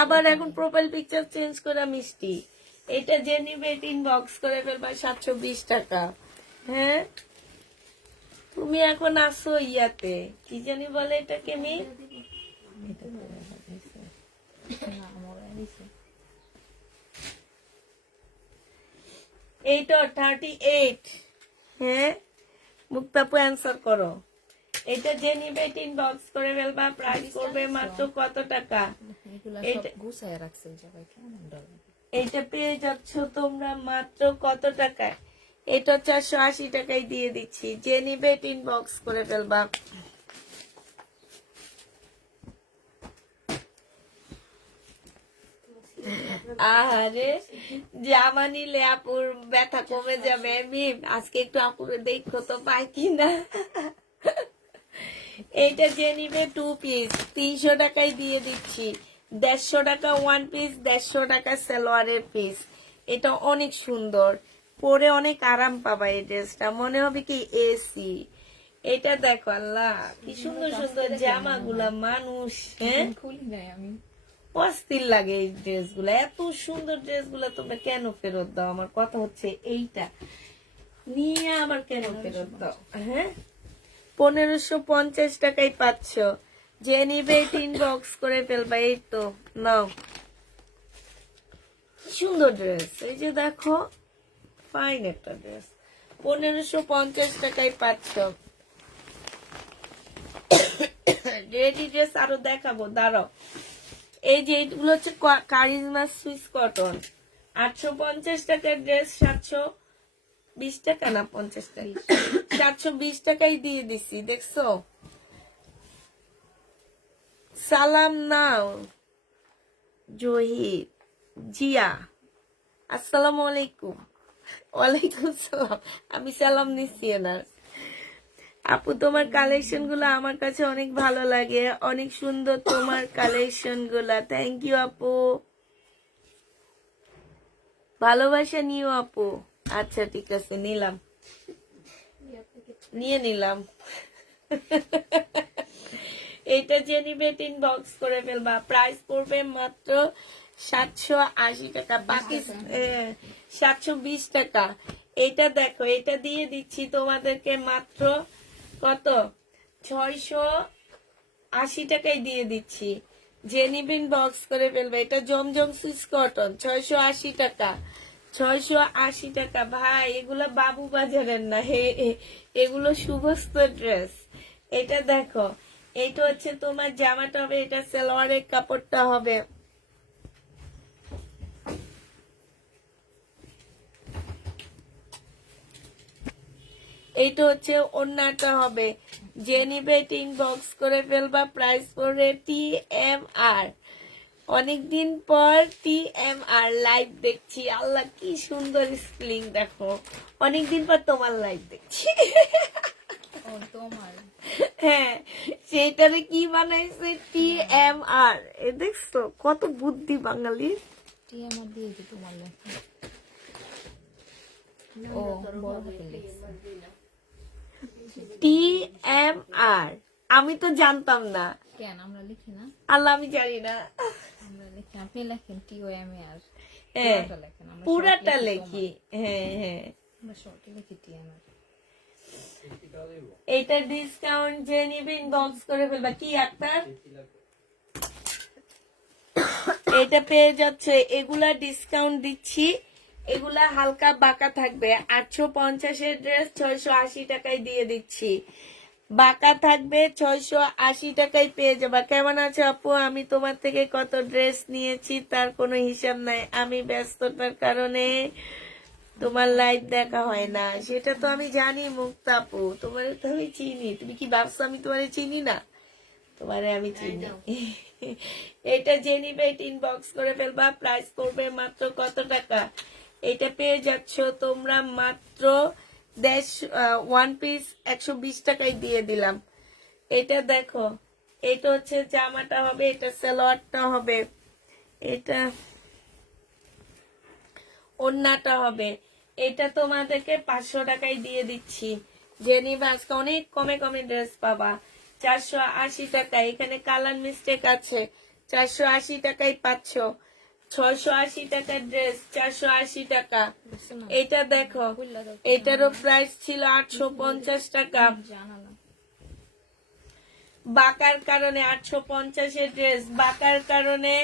আবার এখন প্রোফাইল পিকচার চেঞ্জ করা মিষ্টি। এটা যে নিবে ইনবক্স করে ফেলবা 720 টাকা। হ্যাঁ, তুমি এখন আসো ইয়াতে, কি জানি বলে এটাকে, আমি এইটা 38। হ্যাঁ মুক্তাপু অ্যান্সার করো, এটা যে নিবে ইনবক্স করে ফেলবা। প্রাইস করবে মাত্র কত টাকা? এইটা পেয়ে যাচ্ছ তোমরা মাত্র কত টাকা? এটা 480 টাকায় দিয়ে দিচ্ছি। যে নিবে ইনবক্স করে ফেলবা। আহারে জামা নিলে আপুর ব্যথা কমে যাবে। মিম আজকে একটু আপুর দেখো তো পাই কিনা। এইটা যে নিবে 2 পিস 300 টাকায় দিয়ে দিচ্ছি। 150 টাকা 1 পিস, 150 টাকা সালোয়ারের পিস। এটা অনেক সুন্দর, পরে অনেক আরাম পাবা। এই ড্রেসটা মনে হবে কি এসি। এটা দেখো আল্লাহ কি সুন্দর সুন্দর জামাগুলা, মানুষ হ্যাঁ খুলি নাই আমি। অস্থির লাগে এই ড্রেসগুলা। এত সুন্দর ড্রেসগুলা তোমরা কেন ফেরত দাও? আমার কথা হচ্ছে এইটা নিয়ে আবার কেন ফেরত দাও? হ্যাঁ 1550 টাকায় পাচ্ছ। যে নিবে 3 বক্স করে ফেলবা। এই তো নাও, কি সুন্দর ড্রেস। এই যে দেখো ফাইন একটা ড্রেস, 1550 টাকায় পাচ্ছ। রেডি ড্রেস আরো দেখাবো, দাঁড়াও। এই যে এইগুলো হচ্ছে কারিজমা সুইস কটন, 850 টাকার ড্রেস 720 টাকা না 50 টাকা, 720 টাকায় দিয়ে দিছি। দেখছো? সালাম নাও জহির জিয়া, আসসালামু আলাইকুম। ওয়ালাইকুম সালাম। আমি সালাম নিচ্ছি না আপু। তোমার কালেকশন গুলো আমার কাছে অনেক ভালো লাগে, অনেক সুন্দর তোমার কালেকশন গুলা। থ্যাংক ইউ আপু, ভালোবাসা নিও আপু। আচ্ছা ঠিক আছে, নিলাম, নিয়ে নিলাম। এটা যে নিবে 3 বক্স করে ফেলবা। প্রাইস পড়বে মাত্র 780 টাকা, বাকি 720 টাকা। এটা দেখো, এটা দিয়ে দিচ্ছি তোমাদেরকে মাত্র কত, 680 টাকায় দিয়ে দিচ্ছি। যে নিবেন বক্স করে ফেলবে। এটা জমজম সুইস কটন, 680 টাকা, 680 টাকা। ভাই এগুলো বাবু বাজারের না, এগুলো শুভস্ত ড্রেস। এটা দেখো, এইটা হচ্ছে তোমার জামাটা হবে, এটা সালোয়ারের কাপড়টা হবে। এইটা হচ্ছে ওড়নাটা হবে। যে নিবে 3 বক্স করে ফেলবা। প্রাইস পড়বে TMR। অনেকদিন পর TMR লাইভ দেখছি। আল্লাহ কি সুন্দর স্প্লিং দেখো, অনেকদিন পর তোমার লাইভ দেখছি। ও তোমার, হ্যাঁ সেটারে কি বানাইছে TMR। এ দেখছো কত বুদ্ধি বাঙালির। টি আমার দিয়েছি তোমার লেখা। ও বড় হাতের লেখা। TMR আমি তো জানতাম না। কেন আমরা লিখি না? আল্লাহ আমি জানি না। আমরা লিখি, আপনি লেখেন TOMAR। হ্যাঁ পুরাটা লেখেন, আমরা পুরাটা লেখি। হ্যাঁ হ্যাঁ, আমরা শর্টে লিখি TMR। এটা ডিসকাউন্ট যে নিবেন বক্স করে ফেলবা। কি আক্তার, এটা পেয়ে যাচ্ছে। এগুলা ডিসকাউন্ট দিচ্ছি, এগুলা হালকা বাঁকা থাকবে। 850 এর ড্রেস 680 টাকায় দিয়ে দিচ্ছি। বাঁকা থাকবে, 680 টাকায় পেয়ে যাবা। কেমন আছো আপু? আমি তোমার থেকে কত ড্রেস নিয়েছি তার কোনো হিসাব নাই। আমি ব্যস্ততার কারণে তোমার লাইভ দেখা হয় না, সেটা তো আমি জানি মুক্তা আপু। তোমার তো আমি চিনি, তুমি কি ভাবছো আমি তোমারে চিনি না? তোমারে আমি চিনি। এটা যে নিবে 3 বক্স করে ফেলবা। প্রাইস পড়বে মাত্র কত টাকা? এটা পেয়ে যাচ্ছ তোমরা মাত্র 1 পিস 120 টাকায় দিয়ে দিলাম। এটা দেখো, এটা হচ্ছে জামাটা হবে, এটা সালোয়ারটা হবে, এটা ওড়নাটা হবে। এটা তোমাদেরকে 500 টাকায় দিয়ে দিচ্ছি। যে নিবে আজকে অনেক কমে কমে ড্রেস পাবা। 480 টাকা, এখানে কালার মিস্টেক আছে। 480 টাকায় পাচ্ছ। 680 টাকার ড্রেস 480 টাকা। এটা দেখো, এটারও প্রাইস ছিল 850 টাকা। জানালা বাঁকার কারণে 850 এর ড্রেস, বাঁকার কারণে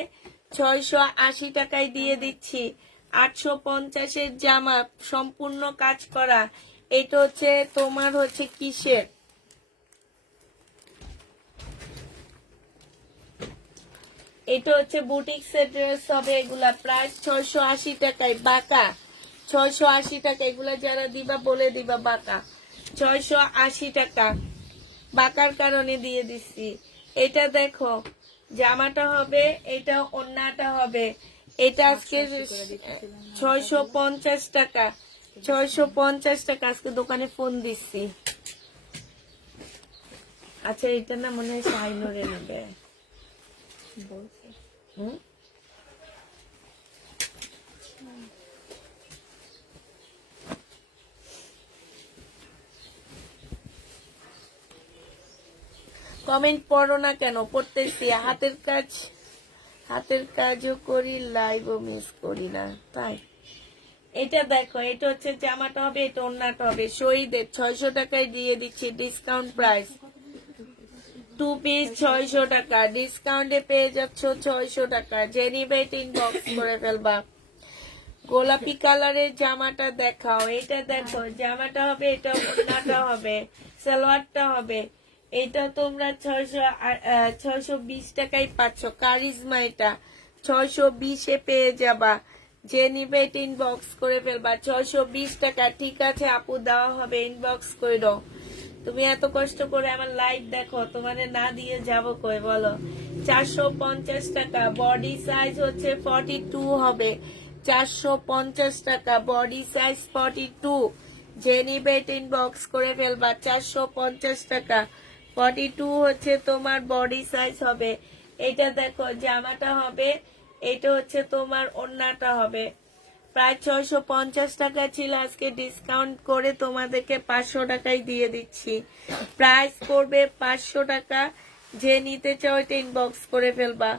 680 টাকায় দিয়ে দিচ্ছি। 850 এর জামা সম্পূর্ণ কাজ করা। এটা হচ্ছে তোমার হচ্ছে কিসের, এটা হচ্ছে বুটিক্সের ড্রেস হবে। এগুলা প্রাইস 680 টাকায়, বাঁকা 680 টাকা। এগুলা যারা দিবা বলে দিবা বাঁকা 680 টাকা। বাঁকার কারণে দিয়ে দিচ্ছি। এটা দেখো, জামাটা হবে, এটা ওড়নাটা হবে। এটা আজকে 650 টাকা, 650 টাকা আজকে দোকানে ফোন দিচ্ছি। আচ্ছা এটা না মনে হয় শাইনরে নেবে। বলছে হুম কমেন্ট পড়ো না কেন? পড়তেছি। হাতের কাজও করি, লাইভও মিস করি না, তাই। এটা দেখো, এটা হচ্ছে জামাটা হবে, এটা ওড়নাটা হবে। শহীদের 600 টাকায় দিয়ে দিচ্ছি ডিসকাউন্ট প্রাইস। 2 পিস 600 টাকা, ডিসকাউন্টে পেয়ে যাচ্ছ 600 টাকা। যে নিবে এটা ইনবক্স করে ফেলবা। গোলাপি কালারের জামাটা দেখাও। এটা দেখো, জামাটা হবে, এটা ওড়নাটা হবে, সালোয়ারটা হবে। এটা তোমরা 620 টাকায় পাচ্ছ। কারিজমা এটা 620-এ পেয়ে যাবা। যে নিবে এটা ইনবক্স করে ফেলবা। 620 টাকা। ঠিক আছে আপু, দেওয়া হবে, ইনবক্স করে দাও। তুমি এত কষ্ট করে আমার লাইভ দেখো, তোমাদের না দিয়ে যাব কই বলো? 450 টাকা। বডি সাইজ হচ্ছে 42 হবে। 450 টাকা, বডি সাইজ 42। যে নিবে এটা ইনবক্স করে ফেলবা। 450 টাকা, 42 হচ্ছে তোমার বডি সাইজ হবে। এটা দেখো, জামাটা হবে, এটা হচ্ছে তোমার ওড়নাটা হবে। প্রায় 650 টাকা ছিল, আজকে ডিসকাউন্ট করে তোমাদেরকে 500 টাকায় দিয়ে দিচ্ছি। প্রাইস পড়বে 500 টাকা। যে নিতে চাও এটা ইনবক্স করে ফেলবা।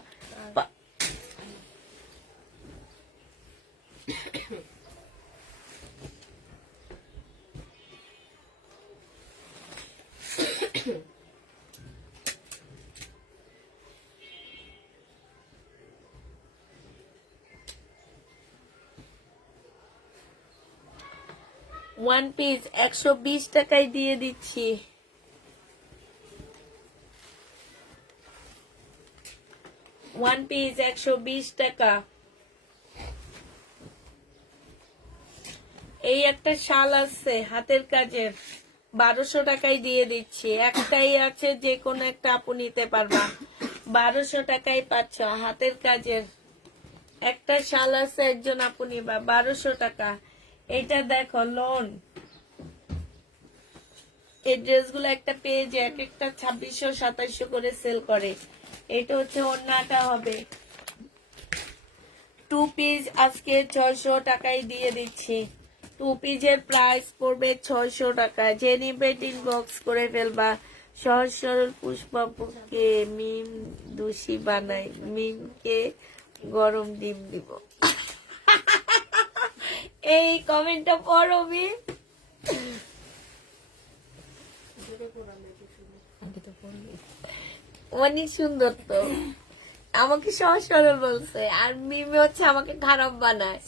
1 পিস 120 টাকায় দিয়ে দিচ্ছি। ওয়ান পিস 120 টাকা। এই একটা শাল আছে হাতের কাজের, 1200 টাকায় দিয়ে দিচ্ছি। একটাই আছে, যে কোনো একটা আপু নিতে পারবা। 1200 টাকায় পাচ্ছ হাতের কাজের একটা শাল আছে, একজন আপু নিবা, 1200 টাকা। এটা দেখো লোন, এই ড্রেসগুলো একটা পেজে এক একটা 2600 2700 করে সেল করে। এটা হচ্ছে ওড়নাটা হবে। 2 পিস আজকে 600 টাকায় দিয়ে দিচ্ছি। 2 পিসের প্রাইস পড়বে 600 টাকা। যে নিবে ইনবক্স করে ফেলবা। সহজ সরল পুষ্পাপুকে মিম দোষী বানাই, মিমকে গরম ডিম দিব। এই কমেন্টটা পড়ো মিম। অনেক সুন্দর তো, আমাকে সহজ সরল বলছে, আর মিমে হচ্ছে আমাকে খারাপ বানায়।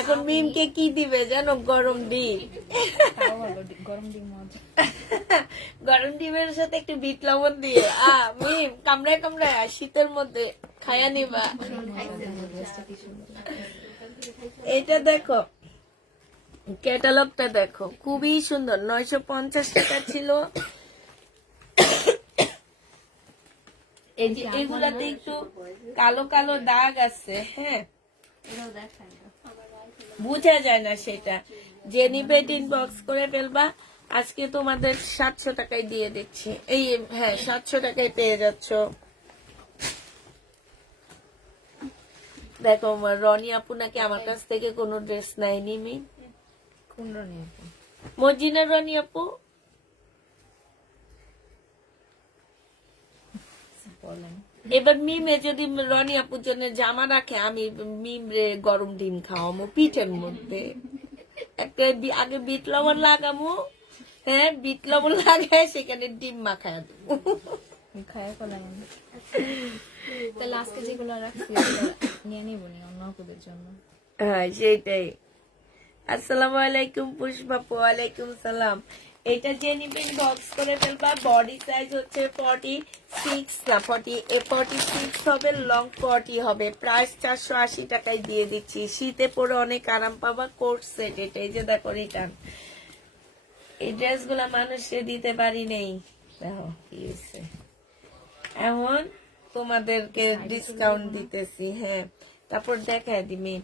এখন মিমকে কি দিবে জানো? গরম ডিম। গরম ডিম মজা। গরম ডিমের সাথে একটু বিট লবণ দিয়ে মিম কামড়ায় কামড়ায় শীতের মধ্যে খায়া নিবা। এটা দেখো, ক্যাটালগটা দেখো, খুবই সুন্দর। 950 টাকা ছিল। এই যে এগুলাতে একটু কালো কালো দাগ আছে, হ্যাঁ, বুঝা যায় না সেটা। যে নিবে ইনবক্স করে ফেলবা। আজকে তোমাদের 700 টাকায় দিয়ে দিচ্ছি। এই হ্যাঁ, 700 টাকায় পেয়ে যাচ্ছ। দেখো আমার রনি আপু নাকি আমার কাছ থেকে কোনো ড্রেস নেয়নি। মি কোন রনি আপু? মর্জিনা রনি আপু। বলেন। এবার মিমে যদি রনি আপুর জন্য জামা রাখে, আমি মিম রে গরম ডিম খাওয়ামো পিঠের মধ্যে। একটা আগে বিট লবণ লাগামো, হ্যাঁ, বিট লবণ লাগায় সেখানে ডিম মাখায় দেবো। খায়া ফেলাই আমি। তাহলে আজকে যেগুলো রাখছি নিয়ে নিবো নি অন্য আপুদের জন্য। হ্যাঁ সেটাই। আসসালামু আলাইকুম পুষ্পাপু। ওয়ালাইকুম সালাম। এটা যে নিবেন বক্স করে ফেলবা। বডি সাইজ হচ্ছে 46 না 46 হবে, লং 40 হবে। প্রাইস 480 টাকায় দিয়ে দিচ্ছি। শীতে পরে অনেক আরাম পাবা। কোট সেট এটা। এই যে দেখো রিটার্ন। এই ড্রেসগুলা মানুষকে দিতে পারি নেই। দেখো কি হয়েছে, এমন তোমাদেরকে ডিসকাউন্ট দিতেছি। হ্যাঁ, তো তারপর দেখায় দিমি।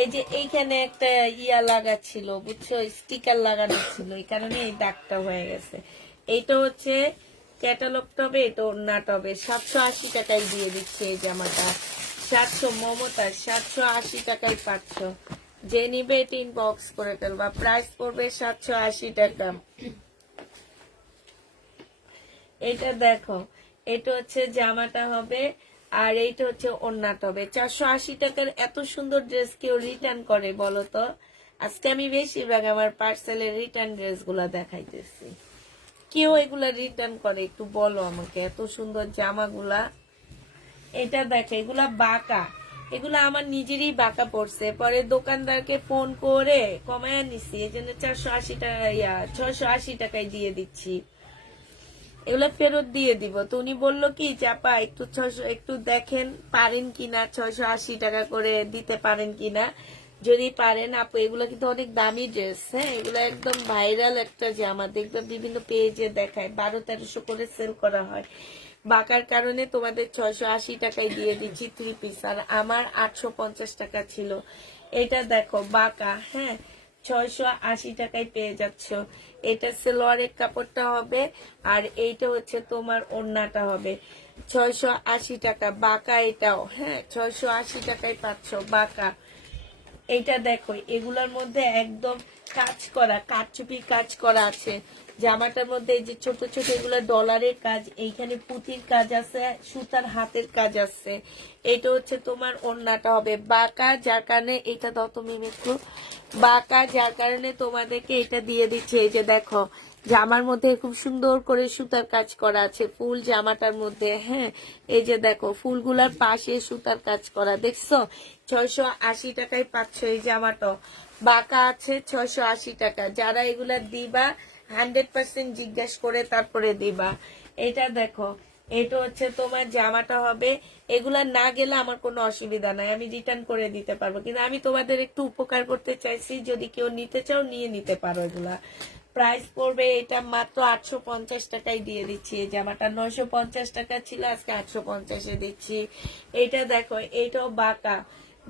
এই যে এইখানে একটা ইয়া লাগা ছিল বুঝছো, স্টিকার লাগানো ছিল, এই কারণে এই দাগটা হয়ে গেছে। এইটা হচ্ছে ক্যাটালগ টবে, এটা ওড়না টবে। 780 টাকায় দিয়ে দিচ্ছে এই জামাটা। 700 মমতা 780 টাকায় পাচ্ছ। যে নিবে এটা ইনবক্স করে ফেলবা। প্রাইস পড়বে 780 টাকা। এটা দেখো, এটা হচ্ছে জামাটা হবে, আর এইটা হচ্ছে ওড়নাটা হবে। 480 টাকার এত সুন্দর ড্রেস কেউ রিটার্ন করে বলো তো? আজকে আমি বেশিরভাগ আমার পার্সেলের রিটার্ন ড্রেস গুলা দেখাইতেছি। কেউ এগুলা রিটার্ন করে একটু বলো আমাকে, এত সুন্দর জামাগুলা। এটা দেখো, এগুলা বাঁকা, এগুলা আমার নিজেরই বাঁকা পড়ছে, পরে দোকানদারকে ফোন করে কমায় নিছি, এই জন্য 480 টাকা 680 টাকায় দিয়ে দিচ্ছি। এগুলো ফেরত দিয়ে দিব। তো উনি বললো কি চাপা একটু 600 একটু দেখেন পারেন কিনা, 680 টাকা করে দিতে পারেন কিনা। যদি পারেন আপু, এগুলো কিন্তু অনেক দামি ড্রেস। হ্যাঁ, এগুলো একদম ভাইরাল একটা জামা, দেখবে বিভিন্ন পেজে দেখায় 1200-1300 করে সেল করা হয়। বাঁকার কারণে তোমাদের 680 টাকায় দিয়ে দিচ্ছি 3 পিস, আর আমার 850 টাকা ছিল। এটা দেখো বাঁকা, হ্যাঁ 680 টাকায় পেয়ে যাচ্ছ। এটা সেলোয়ারের কাপড়টা হবে, আর এইটা হচ্ছে তোমার ওড়নাটা হবে। 680 টাকা বাঁকা, এটাও হ্যাঁ 680 টাকায় পাচ্ছ বাঁকা। এইটা দেখো, এগুলোর মধ্যে একদম কাজ করা, কারচুপি কাজ করা আছে। জামাটার মধ্যে এই যে ছোট ছোট এগুলো ডলারের কাজ, এইখানে পুঁতির কাজ আছে, সুতার হাতের কাজ আছে। এটা হচ্ছে তোমার ওড়নাটা হবে বাঁকা, যার কারণে এটা দাও তুমি একটু, বাঁকা যার কারণে তোমাদেরকে এটা দিয়ে দিচ্ছে। এই যে দেখো, জামার মধ্যে খুব সুন্দর করে সুতার কাজ করা আছে ফুল জামাটার মধ্যে। হ্যাঁ, এই যে দেখো ফুলগুলার পাশে সুতার কাজ করা, দেখছো? 680 টাকায় পাচ্ছ এই জামাটা। বাঁকা আছে 680 টাকা। যারা এগুলা দিবা 100% জিজ্ঞাসা করে তারপরে দিবা। এটা দেখো, এটা হচ্ছে তোমার জামাটা হবে। এগুলা না গেলে আমার কোনো অসুবিধা নাই, আমি রিটার্ন করে দিতে পারবো, কিন্তু আমি তোমাদের একটু উপকার করতে চাইছি। যদি কেউ নিতে চাও নিয়ে নিতে পারো এগুলা। প্রাইস পড়বে এটা মাত্র 850 টাকায় দিয়ে দিচ্ছি। এই জামাটা 950 টাকা ছিল, আজকে 850-এ দিচ্ছি। এটা দেখো, এটাও বাঁকা,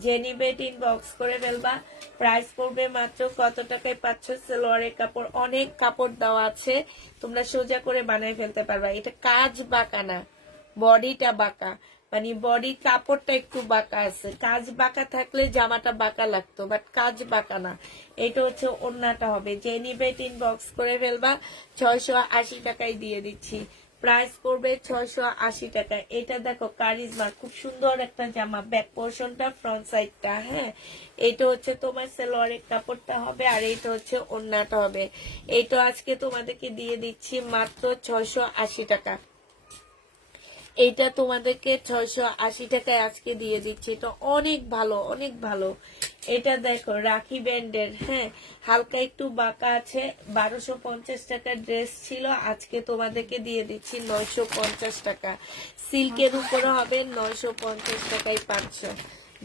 যে নিবে ইনবক্স করে ফেলবা। প্রাইস পড়বে মাত্র কত টাকায় পাচ্ছ? সালোয়ারের কাপড়, অনেক কাপড় দেওয়া আছে, তোমরা সোজা করে বানাই ফেলতে পারবা। এটা কাজ বাঁকা না, বডিটা বাঁকা, মানে বডি কাপড়টা একটু বাঁকা আছে। কাজ বাঁকা থাকলে জামাটা বাঁকা লাগতো, বাট কাজ বাঁকা না। এটা হচ্ছে ওড়নাটা হবে। যে নিবে ইনবক্স করে ফেলবা। 680 টাকায় দিয়ে দিচ্ছি। প্রাইস পড়বে 680 টাকা। এটা দেখো কারিজমা, খুব সুন্দর একটা জামা, ব্যাক পোর্শনটা ফ্রন্ট সাইডটা। হ্যাঁ, এটা হচ্ছে তোমার সালোয়ারের কাপড়টা হবে, আর এটা হচ্ছে ওড়নাটা হবে। এইটা আজকে তোমাদেরকে দিয়ে দিচ্ছি মাত্র 680 টাকা। এইটা তোমাদেরকে 680 টাকায় আজকে দিয়ে দিচ্ছি। এটা অনেক ভালো, অনেক ভালো। এটা দেখো রাখি ব্যান্ডের, হ্যাঁ হালকা একটু বাঁকা আছে। 1250 টাকার ড্রেস ছিল, আজকে তোমাদেরকে দিয়ে দিচ্ছি 950 টাকা। সিল্কের উপরে হবে, 950 টাকায় পাচ্ছ।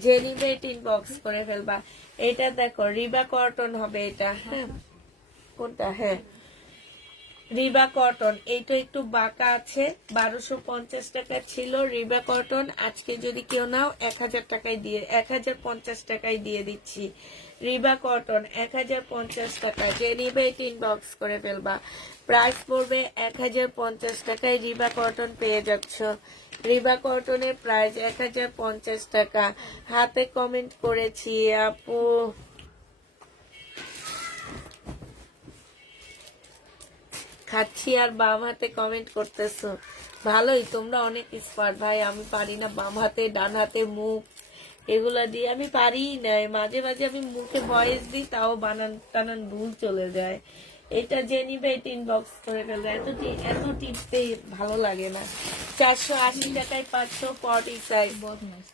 যে নিবে ইনবক্স করে ফেলবা। এটা দেখো রিবা কটন হবে এটা, হ্যাঁ কোনটা, হ্যাঁ রিবা কটন। এইটা একটু বাঁকা আছে, 1250 টাকা ছিল রিবা কটন। আজকে যদি কেউ নাও 1000 টাকায় দিয়ে, 1050 টাকায় দিয়ে দিচ্ছি। রিবা কটন 1050 টাকা। যে নিবে ইনবক্স করে ফেলবা। প্রাইস পড়বে 1050 টাকায় রিবা কটন পেয়ে যাচ্ছ। রিবা কটনের প্রাইস 1050 টাকা। হাতে কমেন্ট করেছি আপু। খাচ্ছি আর বাম হাতে কমেন্ট করতেছো, ভালোই, তোমরা অনেক স্মার্ট ভাই। আমি পারি না, বাম হাতে ডান হাতে মুখ এগুলা দিয়ে আমি পারি না। মাঝে মাঝে আমি মুখে ভয়েস দিই, তাও বানান টানান ভুল চলে যায়। এটা যে নিবে এটা ইনবক্স করে ফেলবে। এত টিপতে ভালো লাগে না। 480 টাকায় 540 সাইজ, বদমাইশ।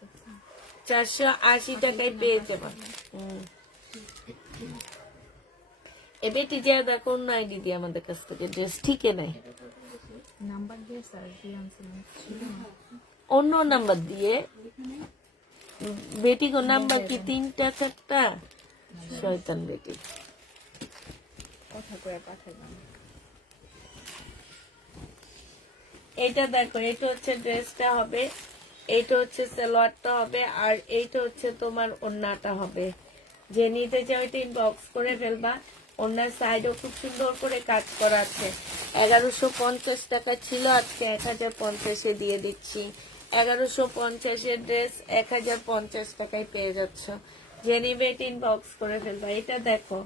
480 টাকায় পেয়ে যাবে। এবেটি যা দেখো অন্য আইডি দিয়ে আমাদের কাছ থেকে ড্রেস ঠিকই নাই, নাম্বার দিয়ে স্যার দিয়ে আনছিলাম, ছিল না। অন্য নাম্বার দিয়ে। বেটি কো নাম্বার কি 3টা 4টা? শয়তান বেটি। কথা কয়ে পাঠাইলাম। এটা দেখো, এটা হচ্ছে ড্রেসটা হবে। এইটা হচ্ছে সালোয়ারটা হবে, আর এইটা হচ্ছে তোমার ওড়নাটা হবে। যে নিতে চাও এটা ইনবক্স করে ফেলবা। ওড়নার সাইডও খুব সুন্দর করে কাজ করা আছে। 1150 টাকা ছিল, আজকে 1050-এ দিয়ে দিচ্ছি। 1150-এর ড্রেস 1050 টাকায় পেয়ে যাচ্ছ। যে নিবে এটা ইনবক্স করে ফেলবা। এটা দেখো,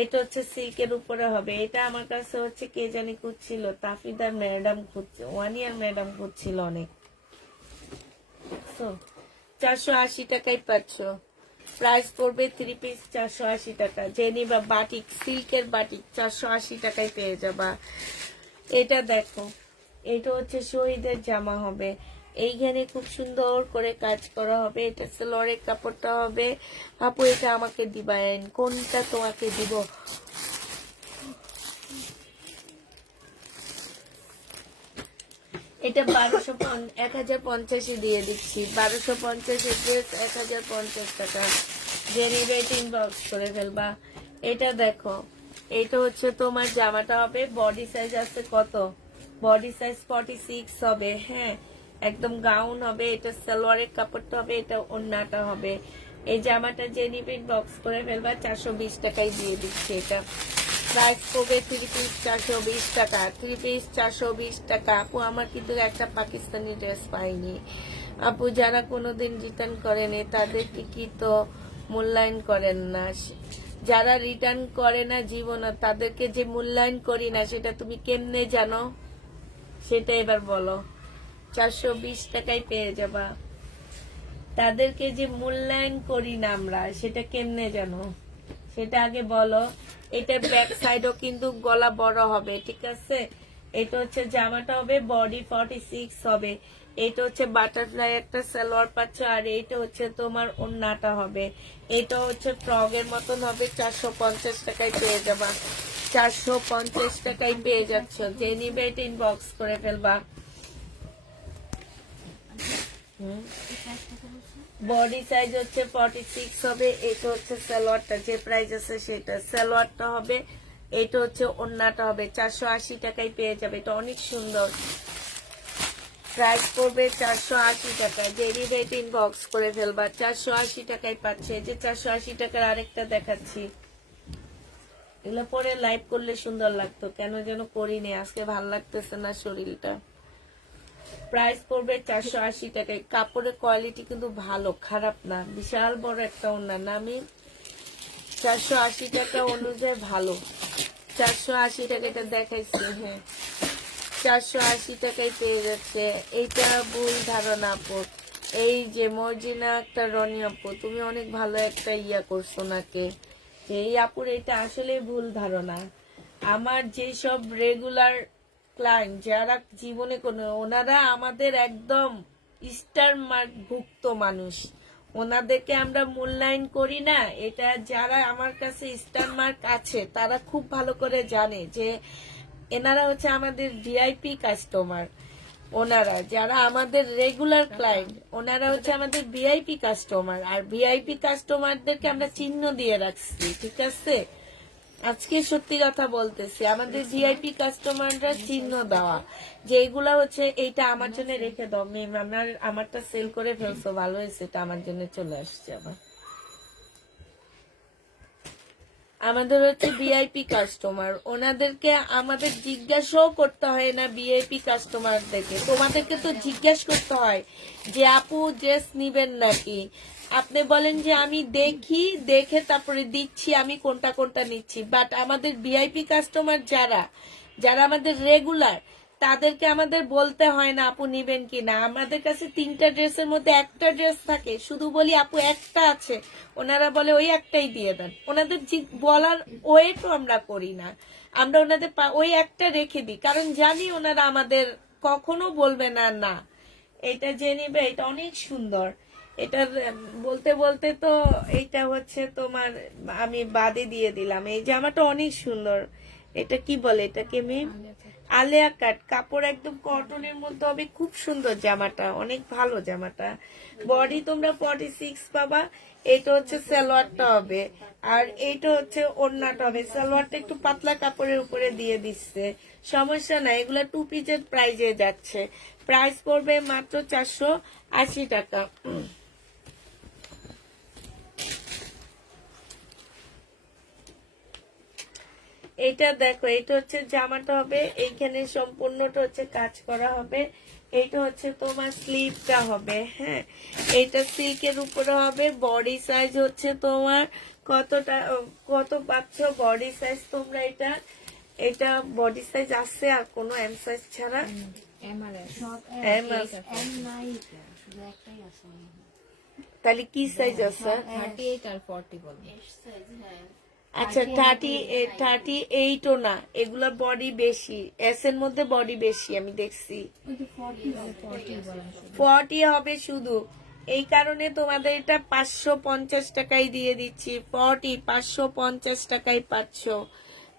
এটা হচ্ছে সিল্কের উপরে হবে। এটা আমার কাছে হচ্ছে কে জানি খুঁজছিল, তাফিদার ম্যাডাম খুঁজছে, 1 ইয়ার ম্যাডাম খুঁজছিল অনেক। 480 টাকায় পাচ্ছ। প্রাইস পড়বে 3 পিস 480 টাকা। যে নিবা বাটিক, সিল্কের বাটিক 480 টাকায় পেয়ে যাবা। এটা দেখো, এটা হচ্ছে শহীদের জামা হবে। এইখানে খুব সুন্দর করে কাজ করা হবে। এটা সালোয়ারের কাপড়টা হবে। আপু এটা আমাকে দিবেন, কোনটা তোমাকে দিব? এটা 1050 দিয়ে দিচ্ছি। 1250-এর ড্রেস 1050 টাকা। যে নিবে এটা ইনবক্স করে ফেলবা। এটা দেখো, এটা হচ্ছে তোমার জামাটা হবে। বডি সাইজ আছে কত? বডি সাইজ 46 হবে। হ্যাঁ, একদম গাউন হবে। এটা সালোয়ারের কাপড়টা হবে, এটা ওড়নাটা হবে। এই জামাটা যে নিবে ইনবক্স করে ফেলবা। 420 টাকায় দিয়ে দিচ্ছি। এটা প্রাইস পড়বে 3 পিস 420 টাকা। 3 পিস 420 টাকা। আপু আমার কিন্তু একটা পাকিস্তানি ড্রেস পাইনি। আপু যারা কোনোদিন রিটার্ন করেনি তাদেরকে কি তো মূল্যায়ন করেন না? যারা রিটার্ন করে না জীবনে, তাদেরকে যে মূল্যায়ন করি না সেটা তুমি কেমনে জানো? সেটা এবার বলো। 420 টাকায় পেয়ে যাবা। তাদেরকে যে মূল্যায়ন করি না আমরা, সেটা কেমনে জানো? সেটা আগে বলো। এটা ব্যাক সাইডও কিন্তু গলা বড় হবে, ঠিক আছে? এটা হচ্ছে জামাটা হবে, বডি 46 হবে। এটা হচ্ছে বাটারফ্লাই একটা সালোয়ার পাচ্ছ, আর এইটা হচ্ছে তোমার ওড়নাটা হবে। এটা হচ্ছে ফ্রগের মতন হবে। 450 টাকায় পেয়ে যাবা। 450 টাকায় পেয়ে যাচ্ছ। যে নিবে এটা ইনবক্স করে ফেলবা। বডি সাইজ হচ্ছে 46 হবে। এটা হচ্ছে সালোয়ারটা, যে প্রাইস আছে সেটা সালোয়ারটা হবে। এটা হচ্ছে ওড়নাটা হবে। 480 টাকায় পেয়ে যাবে। এটা অনেক সুন্দর। প্রাইস পড়বে 480 টাকা। যে নিবে এটা ইনবক্স করে ফেলবা। 480 টাকায় পাচ্ছে। যে 480 টাকার আরেকটা দেখাচ্ছি। এগুলো পরে লাইভ করলে সুন্দর লাগতো, কেন যেন করিনি আজকে, ভাল লাগতেছে না শরীরটা। প্রাইস পড়বে 480 টাকায়। কাপড়ের কোয়ালিটি কিন্তু ভালো, খারাপ না। বিশাল বড় একটা ওড়না, আমি 480 টাকা অনুযায়ী ভালো। 480 টাকা এটা দেখাইছি। হ্যাঁ, 480 টাকায় পেয়ে যাচ্ছে। এইটা ভুল ধারণা আপু। এই যে মর্জিনা একটা রনি আপু, তুমি অনেক ভালো একটা ইয়া করছো নাকে, যে এই আপুর এটা আসলে ভুল ধারণা। আমার যেসব রেগুলার ক্লায়েন্ট যারা জীবনে কোনো, ওনারা আমাদের একদম স্টার মার্ক ভুক্ত মানুষ, ওনাদেরকে আমরা মূল্যায়ন করি না। এটা যারা আমার কাছে স্টার মার্ক আছে তারা খুব ভালো করে জানে যে এনারা হচ্ছে আমাদের ভিআইপি কাস্টমার। ওনারা যারা আমাদের রেগুলার ক্লায়েন্ট, ওনারা হচ্ছে আমাদের ভিআইপি কাস্টমার। আর ভিআইপি কাস্টমারদেরকে আমরা চিহ্ন দিয়ে রাখছি, ঠিক আছে? আজকে সত্যি কথা বলতেছি, আমাদের ভিআইপি কাস্টমাররা চিহ্ন দেওয়া, যে এগুলা হচ্ছে এইটা আমার জন্য রেখে দাও মেম, আমারটা সেল করে ফেলছো, ভালো হয়েছে, এটা আমার জন্য চলে আসছে আবার। আমাদের হচ্ছে ভিআইপি কাস্টমার, ওনাদেরকে আমাদের জিজ্ঞাসাও করতে হয় না। ভিআইপি কাস্টমারদেরকে তোমাদেরকে তো জিজ্ঞাসা করতে হয় যে আপু ড্রেস নিবেন নাকি। আপনি বলেন যে আমি দেখি, দেখে তারপরে দিচ্ছি, আমি কোনটা কোনটা নিচ্ছি। বাট আমাদের ভিআইপি কাস্টমার যারা যারা আমাদের রেগুলার, তাদেরকে আমাদের বলতে হয় না আপু নিবেন কি না। আমাদের কাছে 3টা ড্রেসের মধ্যে একটা ড্রেস থাকে, শুধু বলি আপু একটা আছে, ওনারা বলে ওই একটাই দিয়ে দেন। ওনাদের বলার ওয়েটও আমরা করি না, আমরা ওনাদের ওই একটা রেখে দিই, কারণ জানি ওনারা আমাদের কখনো বলবে না না। এটা যে নিবে এটা অনেক সুন্দর। এটা বলতে বলতে তো এইটা হচ্ছে তোমার, আমি বাদে দিয়ে দিলাম। এই জামাটা অনেক সুন্দর। এটা কি বলে এটাকে মেম? আলেয়া কাট। কাপড় একদম কটনের মধ্যে হবে, খুব সুন্দর জামাটা, অনেক ভালো জামাটা। বডি তোমরা 46 পাবা। এটা হচ্ছে সালোয়ারটা হবে, আর এইটা হচ্ছে ওড়নাটা হবে, সালোয়ারটা একটু পাতলা কাপড়ের উপরে দিয়ে দিচ্ছে, সমস্যা নাই, এগুলা 2 পিসের প্রাইজে যাচ্ছে। প্রাইস পড়বে মাত্র 480 টাকা। এটা দেখো, এটা হচ্ছে জামাটা হবে, এইখানে সম্পূর্ণটা হচ্ছে কাজ করা হবে। এইটা হচ্ছে তোমার স্লিভটা হবে, হ্যাঁ, এইটা সিল্কের উপরে হবে। বডি সাইজ হচ্ছে তোমার কতটা, কত পাচ্ছ বডি সাইজ তোমরা? এটা এটা বডি সাইজ আছে আর কোনো এম সাইজ ছাড়া? এম আছে। তাহলে কি সাইজ আছে? 38 আর 40 বলে। আচ্ছা, 38ও না, এগুলা বডি বেশি, এস এর মধ্যে বডি বেশি আমি দেখছি। 40 হবে শুধু, এই কারণে তোমাদের এটা 550 টাকায় দিয়ে দিচ্ছি। 550 টাকায় পাচ্ছ,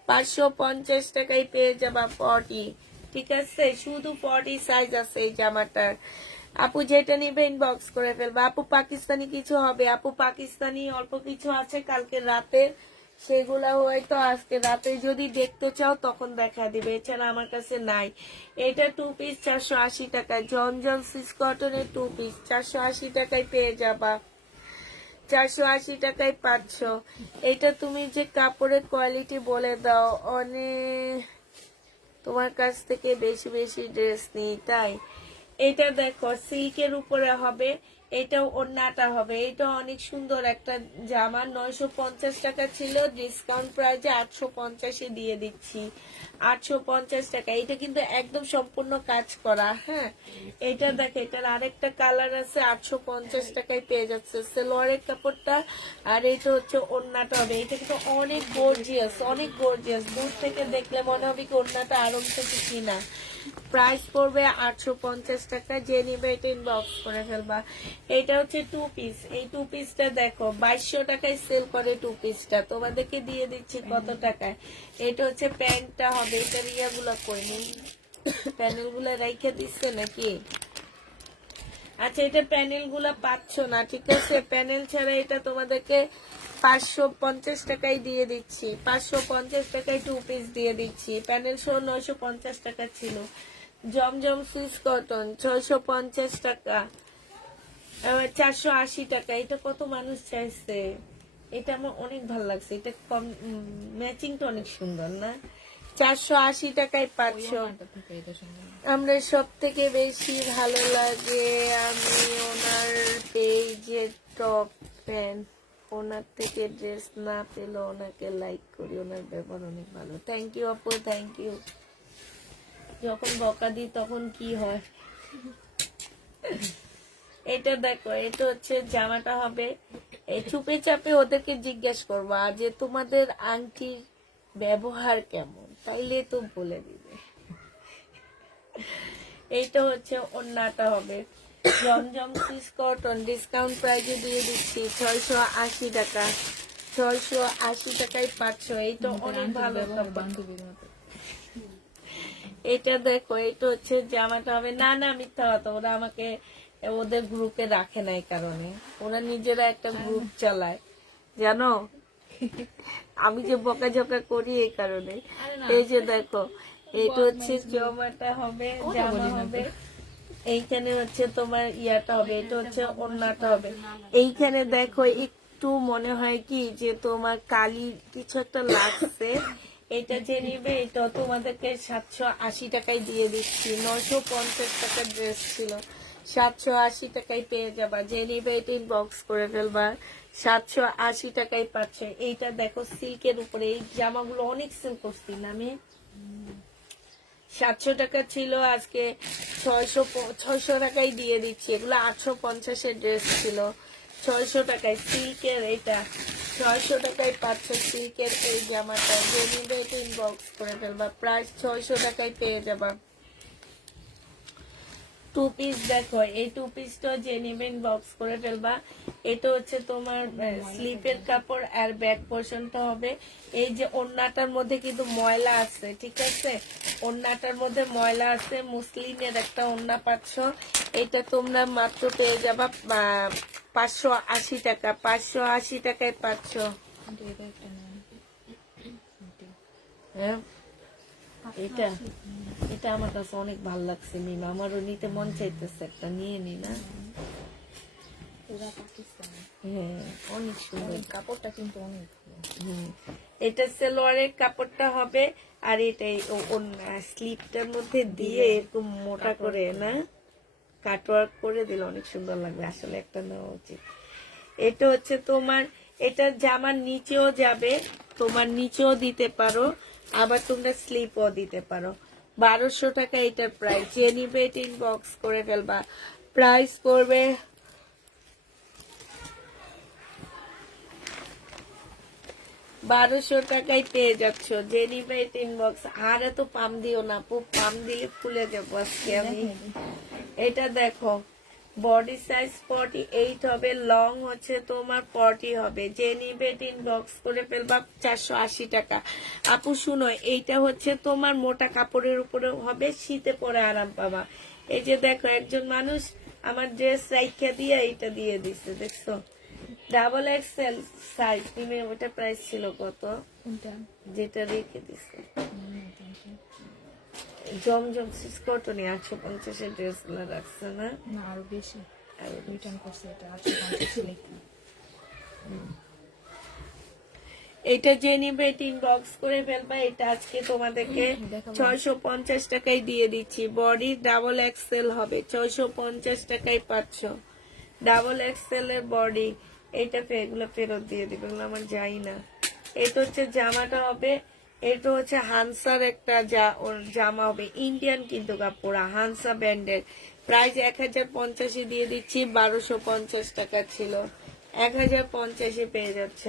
550 টাকায় পেয়ে যাবা 40। ঠিক আছে, শুধু 40 সাইজ আছে এই জামাটার। আপু যেটা নিবে ইনবক্স করে ফেলবা। আপু পাকিস্তানি কিছু হবে? আপু পাকিস্তানি অল্প কিছু আছে কালকে রাতে, সেগুলা হয়তো আজকে রাতে যদি দেখতে চাও তখন দেখা দিবে, এছাড়া আমার কাছে নাই। এটা 2 পিস 480 টাকা, জমজম সিস কটনের 2 পিস 480 টাকায় পেয়ে যাবা, 480 টাকায় পাচ্ছ। এটা তুমি যে কাপড়ের কোয়ালিটি বলে দাও, অনেক তোমার কাছ থেকে বেশি বেশি ড্রেস নিই তাই। এটা দেখো সিল্কের উপরে হবে, এটাও ওড়নাটা হবে। এটা অনেক সুন্দর একটা জামা, 950 টাকা ছিল, ডিসকাউন্ট প্রাইজে 850 দিয়ে দিচ্ছি, 850 টাকা। এটা কিন্তু একদম সম্পূর্ণ কাজ করা, হ্যাঁ। এটা দেখো, এটার আরেকটা কালার আছে, 850 টাকায় পেয়ে যাচ্ছে সালোয়ারের কাপড়টা। আর এটা হচ্ছে ওড়নাটা হবে। এটা কিন্তু অনেক গর্জিয়াস, অনেক গর্জিয়াস, দূর থেকে দেখলে মনে হবে কি ওড়নাটা আরং থেকে কিনা। প্রাইস পড়বে 850 টাকা, যে নিবে এটা ইনবক্স করে ফেলবা। এটা হচ্ছে 2 পিস, এই 2 পিসটা দেখো 2200 টাকায় সেল করে 2 পিসটা, তোমাদেরকে দিয়ে দিচ্ছি কত টাকায়। এটা হচ্ছে প্যান্টটা হবে, এটা রিয়াগুলো কইনি, প্যানেল গুলা রাইখে দিচ্ছে নাকি? আচ্ছা, এটা প্যানেল গুলা পাচ্ছ না, ঠিক আছে, প্যানেল ছাড়া এটা তোমাদেরকে 550 টাকায় দিয়ে দিচ্ছি, 550 টাকায় 2 পিস দিয়ে দিচ্ছি। প্যানেল সহ 950 টাকা ছিল। জমজম সুইস কটন 650 টাকা, 480 টাকা। এটা কত মানুষ চাইছে, এটা আমার অনেক ভালো লাগছে, এটা কম, ম্যাচিংটা অনেক সুন্দর না? 480 টাকায় পাচ্ছ। আমরা সব থেকে বেশি ভালো লাগে, আমি ওনার পেজের টপ ফ্যান, ওনার থেকে ড্রেস না পেলে ওনাকে লাইক করি, ওনার ব্যবহার অনেক ভালো। থ্যাংক ইউ আপু, থ্যাংক ইউ। যখন বকা দিই তখন কি হয়। এটা দেখো, এটা হচ্ছে জামাটা হবে, এই চুপে চাপে ওদেরকে জিজ্ঞেস করবা যে তোমাদের আংটির ব্যবহার কেমন, তাইলে তো বলে দিবে। এইটা হচ্ছে ওড়নাটা হবে, জমজম সিস কটন, ডিসকাউন্ট প্রাইজে দিয়ে দিচ্ছি 680 টাকা, 680 টাকায় পাচ্ছ। এইটা অনেক ভালো কাপড়। এটা দেখো, এটা হচ্ছে জামাটা হবে, না না মিথ্যা কথা, ওরা আমাকে ওদের গ্রুপে রাখে না, এই কারণে ওরা নিজেরা একটা গ্রুপ চালায়, জানো, আমি যে বকাঝকা করি এই কারণে। এই যে দেখো, এইটা হচ্ছে জামাটা হবে, জামা হবে, এইখানে হচ্ছে তোমার ইয়াটা হবে, এটা হচ্ছে ওড়নাটা হবে। এইখানে দেখো একটু মনে হয় কি যে তোমার কালি কিছু একটা লাগছে, এটা যে নিবে এটা তোমাদেরকে 780 টাকায় দিয়ে দিচ্ছি, 950 টাকার ড্রেস ছিল, 780 টাকায় পেয়ে যাবা, যে নিবে এটা ইনবক্স করে ফেলবা, 780 টাকায় পাচ্ছে। এইটা দেখো সিল্কের উপরে, এই জামাগুলো অনেক সেল করছি না আমি, 700 টাকা ছিল, আজকে 600 টাকায় দিয়ে দিচ্ছি। এগুলো 850-এর ড্রেস ছিল, 600 টাকায় সিল্কের, এটা 600 টাকায় পাচ্ছ সিল্কের এই জামাটা, যে নিবে এটা ইনবক্স করে ফেলবা, প্রাইস 600 টাকায় পেয়ে যাবা। 2 পিস দেখো, এই 2 পিসটা যে নিবে ইনবক্স করে ফেলবা। এটা হচ্ছে তোমার স্লিপের কাপড়, আর ব্যাক পোর্শনটা হবে, এই যে ওড়নাটার মধ্যে কিন্তু ময়লা আছে, ঠিক আছে, ওড়নাটার মধ্যে ময়লা আছে, মুসলিনের একটা ওড়না পাচ্ছ। এটা তোমরা মাত্র পেয়ে যাবা 580 টাকা, 580 টাকায় পাচ্ছ। কিন্তু এটা একটা নেন হ্যাঁ এটা এটা আমার কাছে অনেক ভালো লাগছে মিমা, আমারও নিতে মন চাইতেছে, একটা নিয়ে নি না। পুরা পাকিস্তানি হ্যাঁ অনেক সুন্দর। কাপড়টা কিন্তু অনেক ভালো। হুম, এটা সালোয়ারের কাপড়টা হবে, আর এটাই স্লিপটার মধ্যে দিয়ে এরকম মোটা করে না কাটওয়ার্ক করে দিলে অনেক সুন্দর লাগবে, আসলে একটা নেওয়া উচিত। এটা হচ্ছে তোমার, এটা জামার নিচেও যাবে, তোমার নিচেও দিতে পারো, আবার তোমরা স্লিপও দিতে পারো। 1200 টাকা এটার প্রাইস, যে নিবে এটা ইনবক্স করে ফেলবা। প্রাইস পড়বে 1200 টাকায় পেয়ে যাচ্ছ, যে নিবে এটা ইনবক্স। আর এত পাম দিও না, পাম দিলে ফুলে যাবো আজকে আমি। এটা দেখো, বডি সাইজ 48 হবে, লং হচ্ছে তোমার 40 হবে, যে নিবে ইনবক্স করে ফেলবা। 480 টাকা। আপু শুনো, এইটা হচ্ছে তোমার মোটা কাপড়ের উপরে হবে, শীতে পরে আরাম পাবা। এই যে দেখো, একজন মানুষ আমার ড্রেস রাইখা দিয়ে এইটা দিয়ে দিছে, দেখছো? Double XL size. তুমি ওটা প্রাইস ছিল কত? কোনটা যেটা রেখে দিছে জমজম কটনে 850 ড্রেস গুলো রাখছে না? না আরো বেশি আরো রিটার্ন করছে, এটা 850 লেখা। এটা যে নিবে এটা ইনবক্স করে ফেলবা। এটা আজকে তোমাদেরকে দেখাবো। 650 টাকায় দিয়ে দিচ্ছি। বডি ডাবল এক্সেল হবে, 650 টাকায় পাচ্ছ। ডাবল এক্সেল এর বডি। এটা এগুলো ফেরত দিয়ে দিবে, এগুলো আমার যাই না। এটা হচ্ছে জামাটা হবে, এটা হচ্ছে হানসার একটা জামা হবে, ইন্ডিয়ান কিন্তু কাপড়, হানসা ব্র্যান্ডের। প্রাইস 1050 দিয়ে দিচ্ছি, 1250 টাকা ছিল, 1050 পেয়ে যাচ্ছ।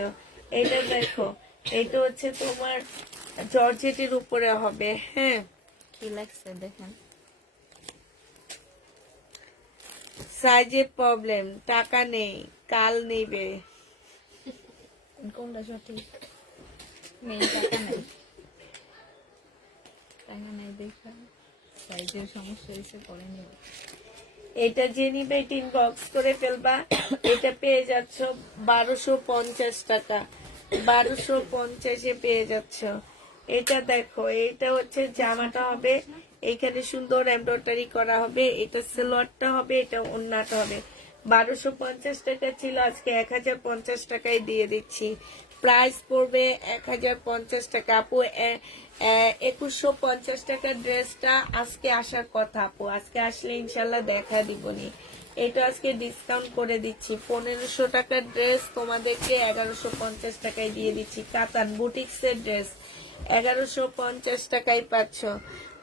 এটা দেখো, এটা হচ্ছে তোমার জর্জেটের উপরে হবে। হ্যাঁ, কি লাগছে দেখেন। সাইজের প্রবলেম, টাকা নেই, কাল নেবে। কোনটা সঠিক? নেই, টাকা নেই, টাকা নেই দেখা সাইজের সমস্যা হয়েছে, পরে নিব। এটা যে নিবে এটা ইনবক্স করে ফেলবা। এটা পেয়ে যাচ্ছ 1250 টাকা, 1250 পেয়ে যাচ্ছ। এটা দেখো, এটা হচ্ছে জামাটা হবে, এখানে সুন্দর এমব্রয়ডারি করা হবে, এটা সালোয়ারটা হবে, এটা ওড়নাটা হবে। 1250 টাকা ছিল, আজকে 1050 টাকায় দিয়ে দিচ্ছি। প্রাইস পড়বে 1050 টাকা। আপু 2150 টাকার ড্রেসটা আজকে আসার কথা, আপু আজকে আসলে ইনশাল্লাহ দেখা দিবনি। এটা আজকে ডিসকাউন্ট করে দিচ্ছি, 1500 টাকার ড্রেস তোমাদেরকে 1150 টাকায় দিয়ে দিচ্ছি। কাতান বুটিক্সের ড্রেস 1150 টাকায় পাচ্ছ।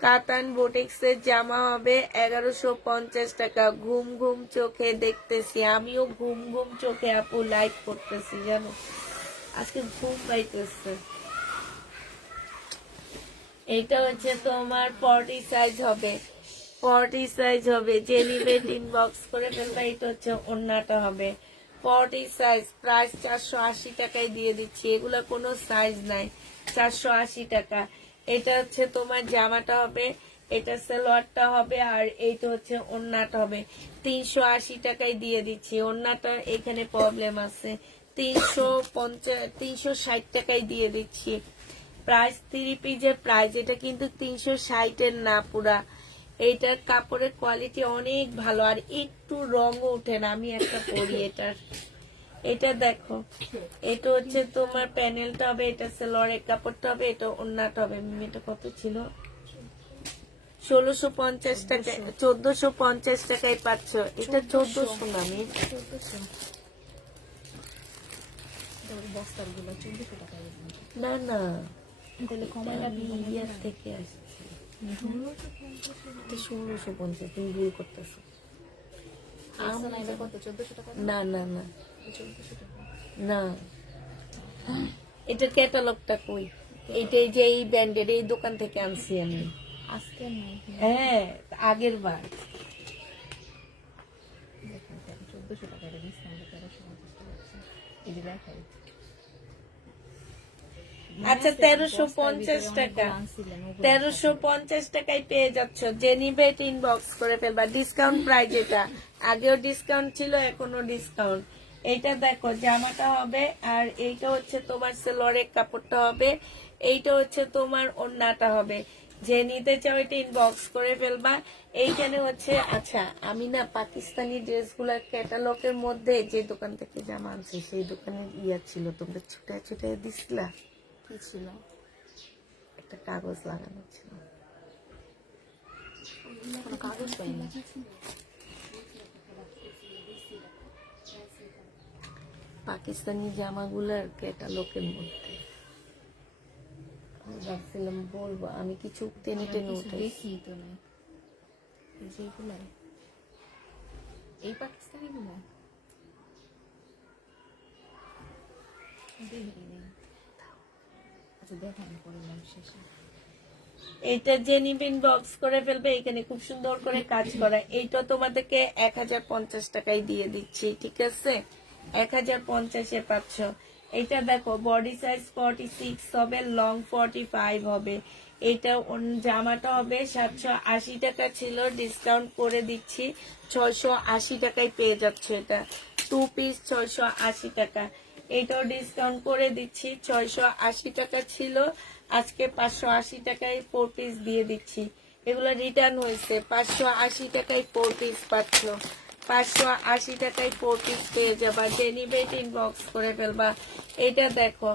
কাতান বুটিক্সের জামা হবে 1150 টাকা। ঘুম ঘুম চোখে দেখতেছি, আমিও ঘুম ঘুম চোখে আপু লাইক করতেছি, জানো আজকে ঘুম পাইতেছে। এটা হচ্ছে তোমার 40 সাইজ হবে, 40 সাইজ হবে, যে নিবে ইনবক্স করে ফেলবা। এটা হচ্ছে ওড়নাটা হবে 40 সাইজ। প্রাইস 480 টাকায় দিয়ে দিচ্ছি, এগুলা কোনো সাইজ নাই, 480 টাকা। এটা হচ্ছে তোমার জামাটা হবে, এটা সালোয়ারটা হবে, আর এইটা হচ্ছে ওড়নাটা হবে। 380 টাকায় দিয়ে দিচ্ছি। ওড়নাটা এখানে প্রবলেম আছে, 360 টাকায় দিয়ে দিচ্ছি। প্রাইস 3 পিসের প্রাইস, এটা কিন্তু 360 এর না পুরা। এইটার কাপড়ের কোয়ালিটি অনেক ভালো, আর একটু রঙও ওঠে না। আমি একটা পরি এটার, এটা দেখো, এটা হচ্ছে তোমার প্যানেলটা হবে, এটা সালোয়ারের কাপড়টা হবে, এটা ওড়নাটা হবে। এটা কত ছিল? 1650 টাকা, 1450 টাকায় পাচ্ছ। এটা 1400 না, আমি 1400 বস্তার গুলো 1400 টাকা। না না, তাহলে কমাই আমি ইয়ার থেকে আসছি। এটা 1650, তুমি ভুল করতেছো। না, এটা কত? 1400 টাকা না না না 1400 টাকা। না, এটা ক্যাটালগটা কই? এইটাই যে এই ব্র্যান্ডের, এই দোকান থেকে আনছি আমি। আজকে নাই, হ্যাঁ, আগের বার। দেখেন 1400 টাকা, এটা ডিসকাউন্ট 1350 টাকা। এই যে দেখাই, আচ্ছা 1350 টাকা, 1350 টাকায় পেয়ে যাচ্ছ। যে নিবে ইনবক্স করে ফেলবা। ডিসকাউন্ট প্রাইস, এটা আগেও ডিসকাউন্ট ছিল, এখনো ডিসকাউন্ট। এইটা দেখো জামাটা হবে, আর এইটা হচ্ছে তোমার সেলোয়ারের কাপড়টা হবে, এইটা হচ্ছে তোমার ওড়নাটা হবে। যে নিতে চাও এটা ইনবক্স করে ফেলবা। এইখানে হচ্ছে আচ্ছা আমি না পাকিস্তানি ড্রেসগুলোর ক্যাটালগের মধ্যে যে দোকান থেকে জামা আনছি সেই দোকানের ছিল, তোমরা ছুটে ছুটে দিছিলা, কি ছিল? একটা কাগজ লাগানো ছিল। কোনো কাগজ পাইনি। পাকিস্তানি জামাগুলোর ক্যাটালগের মধ্যে আমি ভাবছিলাম বলবো, আমি কিছু টেনে টেনে উঠে দেখি তো নাই। এই যে এগুলাই, এই পাকিস্তানি গুলা আচ্ছা দেখান করলাম শেষে। এইটা যে নিবেন বক্স করে ফেলবে। এখানে খুব সুন্দর করে কাজ করা। এইটা তোমাদেরকে 1050 টাকায় দিয়ে দিচ্ছি, ঠিক আছে? 1050-এ পাচ্ছ। এটা দেখো বডি সাইজ 46 হবে, লং 45 হবে। এটা জামাটা হবে 780 টাকা ছিল, ডিসকাউন্ট করে দিচ্ছি 680 টাকায় পেয়ে যাচ্ছে। এটা 2 পিস 680 টাকা। এটাও ডিসকাউন্ট করে দিচ্ছি 680 টাকা ছিল, আজকে 580 টাকায় 4 পিস দিয়ে দিচ্ছি। এগুলো রিটার্ন হয়েছে, 580 টাকায় 4 পিস পাচ্ছ। 580 টাকায় 4 পিস পেয়ে যাবা। যে নিবে ইনবক্স করে ফেলবা। এটা দেখো,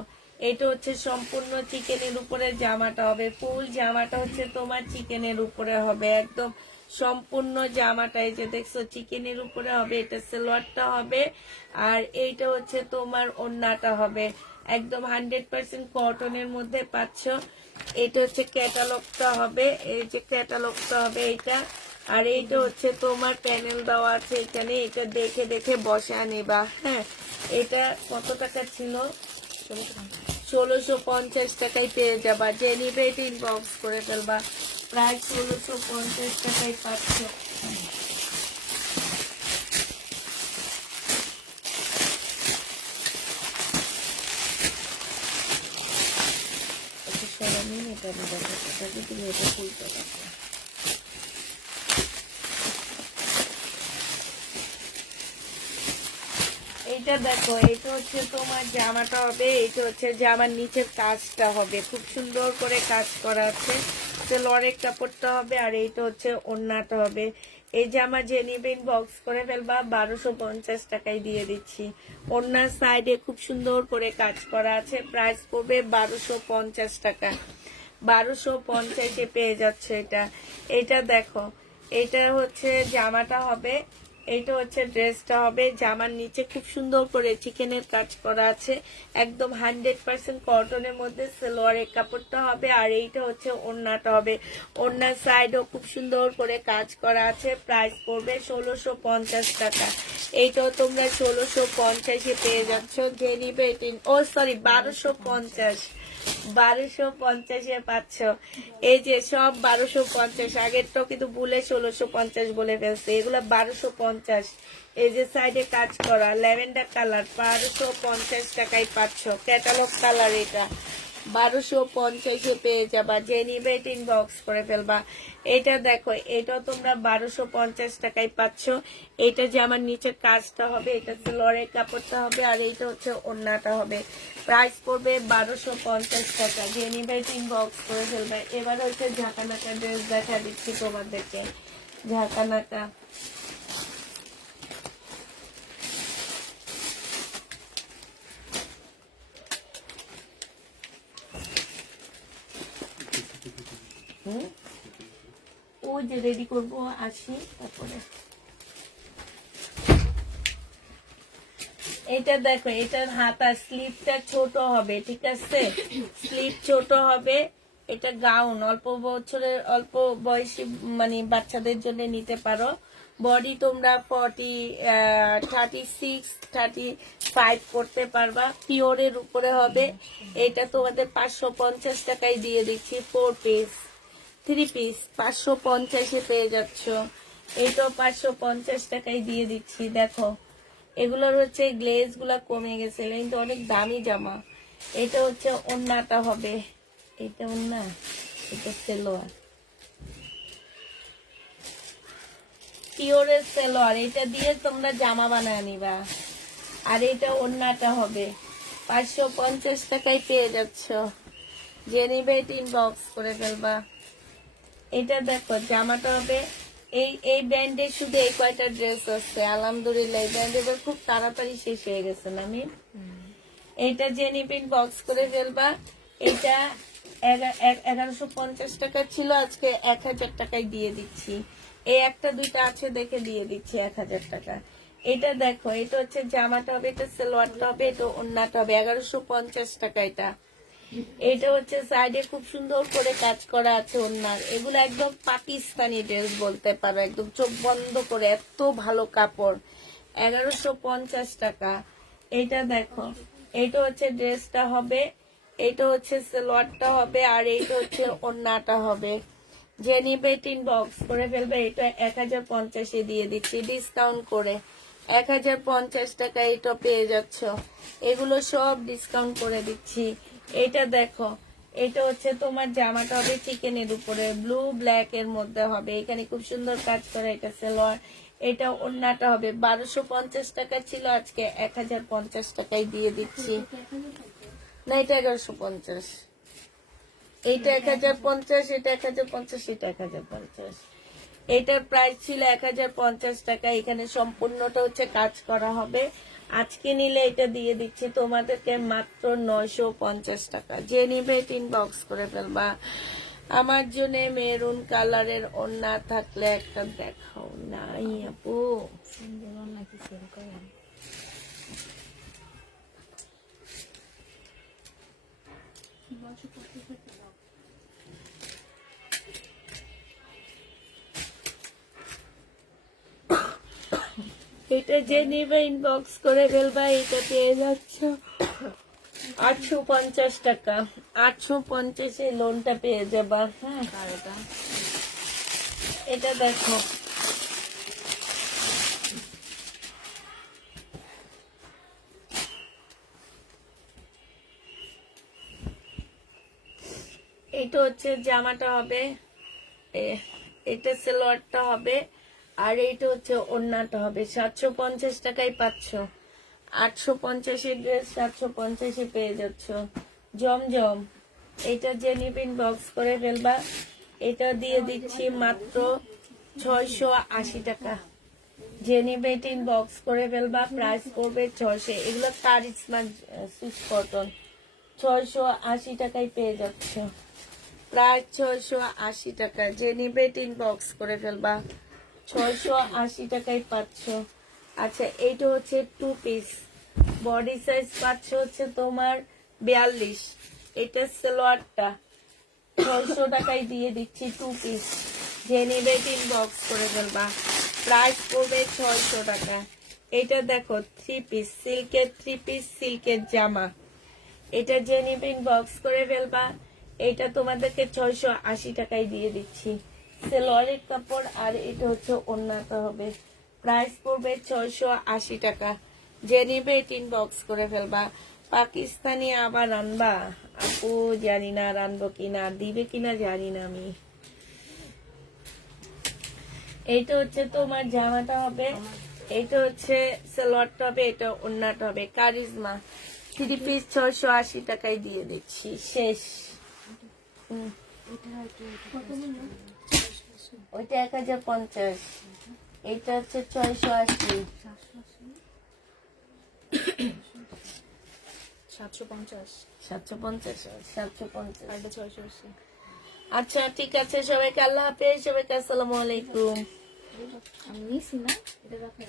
এটা হচ্ছে সম্পূর্ণ চিকেনের উপরে জামাটা হবে, ফুল জামাটা হচ্ছে তোমার চিকেনের উপরে হবে, একদম সম্পূর্ণ জামাটা এই যে দেখছো চিকেনের উপরে হবে। এটা সালোয়ারটা হবে, আর এইটা হচ্ছে তোমার ওড়নাটা হবে, একদম 100% কটনের মধ্যে পাচ্ছ। এটা হচ্ছে ক্যাটালগটা হবে, এই যে ক্যাটালগটা হবে এইটা। আর এইটা হচ্ছে তোমার প্যানেল দেওয়া আছে এখানে, এটা দেখে দেখে বসা নেবা। হ্যাঁ, এটা কত টাকা ছিল? 1650 টাকায় পেয়ে যাবা। যে নিবে এটা ইনবক্স করে ফেলবা। প্রায় 1650 টাকায় পাচ্ছ। এটা দেখো, এটা যদি এটা খুলতে পারো। এইটা দেখো, এটা হচ্ছে তোমার জামাটা হবে, এটা হচ্ছে জামার নিচের কাজটা হবে, খুব সুন্দর করে কাজ করা আছে। সেলোয়ারের কাপড়টা হবে, আর এইটা হচ্ছে ওড়নাটা হবে। এই জামা যে নিবেন বক্স করে ফেলবা, 1250 টাকায় দিয়ে দিচ্ছি। ওড়নার সাইডে খুব সুন্দর করে কাজ করা আছে, প্রাইস পড়বে 1250 টাকা। 1250-এ পেয়ে যাচ্ছে এটা। এটা দেখো, এটা হচ্ছে জামাটা হবে, এইটা হচ্ছে ড্রেসটা হবে। জামার নিচে খুব সুন্দর করে চিকেনের কাজ করা আছে, একদম 100% কটনের মধ্যে সালোয়ারের কাপড়টা হবে, আর এইটা হচ্ছে ওড়নাটা হবে। ওড়নার সাইডও খুব সুন্দর করে কাজ করা আছে, প্রাইস পড়বে 1650 টাকা। এইটাও তোমরা 1650-এ পেয়ে যাচ্ছ। যে নিবে, ও সরি 1250, 1250-এ পাচ্ছ। এই যে সব 1250, আগেরটাও কিন্তু ভুলে 1650 বলে ফেলছে, এগুলো 1250। এই যে সাইডে কাজ করা ল্যাভেন্ডার কালার, 1250 টাকায় পাচ্ছ। ক্যাটালগ কালার এটা, 1250-এ পেয়ে যাবা। যে নিবে এটা ইনবক্স করে ফেলবা। এটা দেখো, এটাও তোমরা 1250 টাকায় পাচ্ছ। এটা যে আমার নিচের কাজটা হবে, এটা লরের কাপড়টা হবে, আর এইটা হচ্ছে ওড়নাটা হবে। প্রাইস পড়বে 1250 টাকা। যে নিবে এটা ইনবক্স করে ফেলবে। এবার হচ্ছে ঝাঁকানাকা ড্রেস দেখা দিচ্ছি তোমাদেরকে। ঝাঁকানাকা ও যে রেডি করবো, আসি তারপরে। এটা দেখো, এটার হাতা স্লিপটা ছোট হবে, ঠিক আছে? স্লিপ ছোট হবে। এটা গাউন, অল্প বছরের অল্প বয়সী মানে বাচ্চাদের জন্য নিতে পারো। বডি তোমরা 36 35 করতে পারবা। পিওরের উপরে হবে। এটা তোমাদের 550 টাকায় দিয়ে দিচ্ছি। 4 পিস 3 পিস 550-এ পেয়ে যাচ্ছ। এইটাও 550 টাকায় দিয়ে দিচ্ছি। দেখো, এগুলোর হচ্ছে গ্লেজ গুলা কমে গেছে, এটা কিন্তু অনেক দামি জামা। এটা হচ্ছে ওড়নাটা হবে, এটা ওড়না, এটা সেলোয়ার, পিওরের সেলোয়ার। এটা দিয়ে তোমরা জামা বানায় নিবা। আর এটা ওড়নাটা হবে 550 টাকায় পেয়ে যাচ্ছ। যে নিবে ইনবক্স করে ফেলবা। এটা দেখো জামাটা হবে এই ব্র্যান্ডে শুধু এই কয়টা ড্রেস আছে, আলহামদুলিল্লাহ। এই ব্র্যান্ড এবার খুব তাড়াতাড়ি শেষ হয়ে গেছে না আমি। এইটা যে নিবে বক্স করে ফেলবা। এটা 1150 টাকা ছিল, আজকে 1000 টাকায় দিয়ে দিচ্ছি। এই একটা দুইটা আছে দেখে দিয়ে দিচ্ছি 1000 টাকা। এটা দেখো, এটা হচ্ছে জামাটা হবে, এটা সালোয়ারটা হবে, এটা ওড়নাটা হবে 1150 টাকা। এটা হচ্ছে সাইডে খুব সুন্দর করে কাজ করা আছে ওড়নার। এগুলো একদম পাকিস্তানি ড্রেস বলতে পারো, একদম চোখ বন্ধ করে, এত ভালো কাপড়। 1150 টাকা। এটা দেখো, এটা হচ্ছে ড্রেসটা হবে, এটা হচ্ছে সালোয়ারটা হবে, আর এইটা হচ্ছে ওড়নাটা হবে। যে নিবে বক্স করে ফেলবে। এটা 1050 দিয়ে দিচ্ছি ডিসকাউন্ট করে। 1050 টাকা এটা পেয়ে যাচ্ছ। এগুলো সব ডিসকাউন্ট করে দিচ্ছি। এটা দেখো, এটা হচ্ছে তোমার জামাটা হবে চিকেনের উপরে, ব্লু ব্ল্যাক এর মধ্যে হবে, এখানে খুব সুন্দর কাজ করা। এটা সালোয়ার, এটা ওড়নাটা হবে। 1250 টাকা ছিল, আজকে 1050 টাকায় দিয়ে দিচ্ছি। না, এটা 1150, এইটা 1050, এটা 1050, এটা 1050। এটার প্রাইস ছিল 1050 টাকা। এখানে সম্পূর্ণটা হচ্ছে কাজ করা হবে। আজকে নিলে এটা দিয়ে দিচ্ছি তোমাদেরকে মাত্র 950 টাকা। যে নিবে ইনবক্স করে ফেলবা। আমার জন্য মেরুন কালারের ওড়না থাকলে একটা দেখাও। নাই আপু, সুন্দর নাকি সেল করেন? এটা যে নিবে ইনবক্স করে ফেলবা। এটা পেয়ে যাচ্ছ 850 টাকা। 850 লোনটা পেয়ে যাবা। হ্যাঁ, আর এটা এটা দেখো, এটা হচ্ছে জামাটা হবে, এটা সালোয়ারটা হবে, আর এইটা হচ্ছে ওড়নাটা হবে। 750 টাকায় পাচ্ছ। 850 ড্রেস 750 পেয়ে যাচ্ছ। জমজম, এটা যে নিবিন বক্স করে ফেলবা। এটা দিয়ে দিচ্ছি মাত্র 680 টাকা। যে নিবে বক্স করে ফেলবা, প্রাইস পড়বে 600। এগুলো কারিজমা সুইচ কটন। 680 টাকায় পেয়ে যাচ্ছ, প্রায় 680 টাকা। যে নিবে বক্স করে ফেলবা, 680 টাকায় পাচ্ছ। আচ্ছা, এইটা হচ্ছে 2 পিস, বডি সাইজ পাচ্ছ হচ্ছে তোমার 42। এটা সালোয়ারটা 600 টাকায় দিয়ে দিচ্ছি 2 পিস। যে নিবে বক্স করে ফেলবা, প্রাইস পড়বে 600 টাকা। এটা দেখো 3 পিস, সিল্কের 3 পিস, সিল্কের জামা। এটা যে নিবে বক্স করে ফেলবা। এটা তোমাদেরকে 680 টাকায় দিয়ে দিচ্ছি। সেলোয়ারের কাপড়, আর এটা হচ্ছে ওড়নাটা হবে। প্রাইস পড়বে 680 টাকা। যে নিবে বক্স করে ফেলবা। পাকিস্তানি আবার আনবা আপু, জানি না রানবো কিনা, দিবে কিনা জানি না আমি। এইটা হচ্ছে তোমার জামাটা হবে, এটা হচ্ছে সালোয়ারটা হবে, এটা ওড়নাটা হবে। কারিজমা 3 পিস 680 টাকায় দিয়ে দিচ্ছি। শেষ। ওইটা 1050, এটা হচ্ছে 680। 750, 750। আর এটা 680। আচ্ছা, ঠিক আছে, সবাইকে আল্লাহ হাফেজ, সবাইকে আসসালামু আলাইকুম। আমি নিছি না, এটা রাখা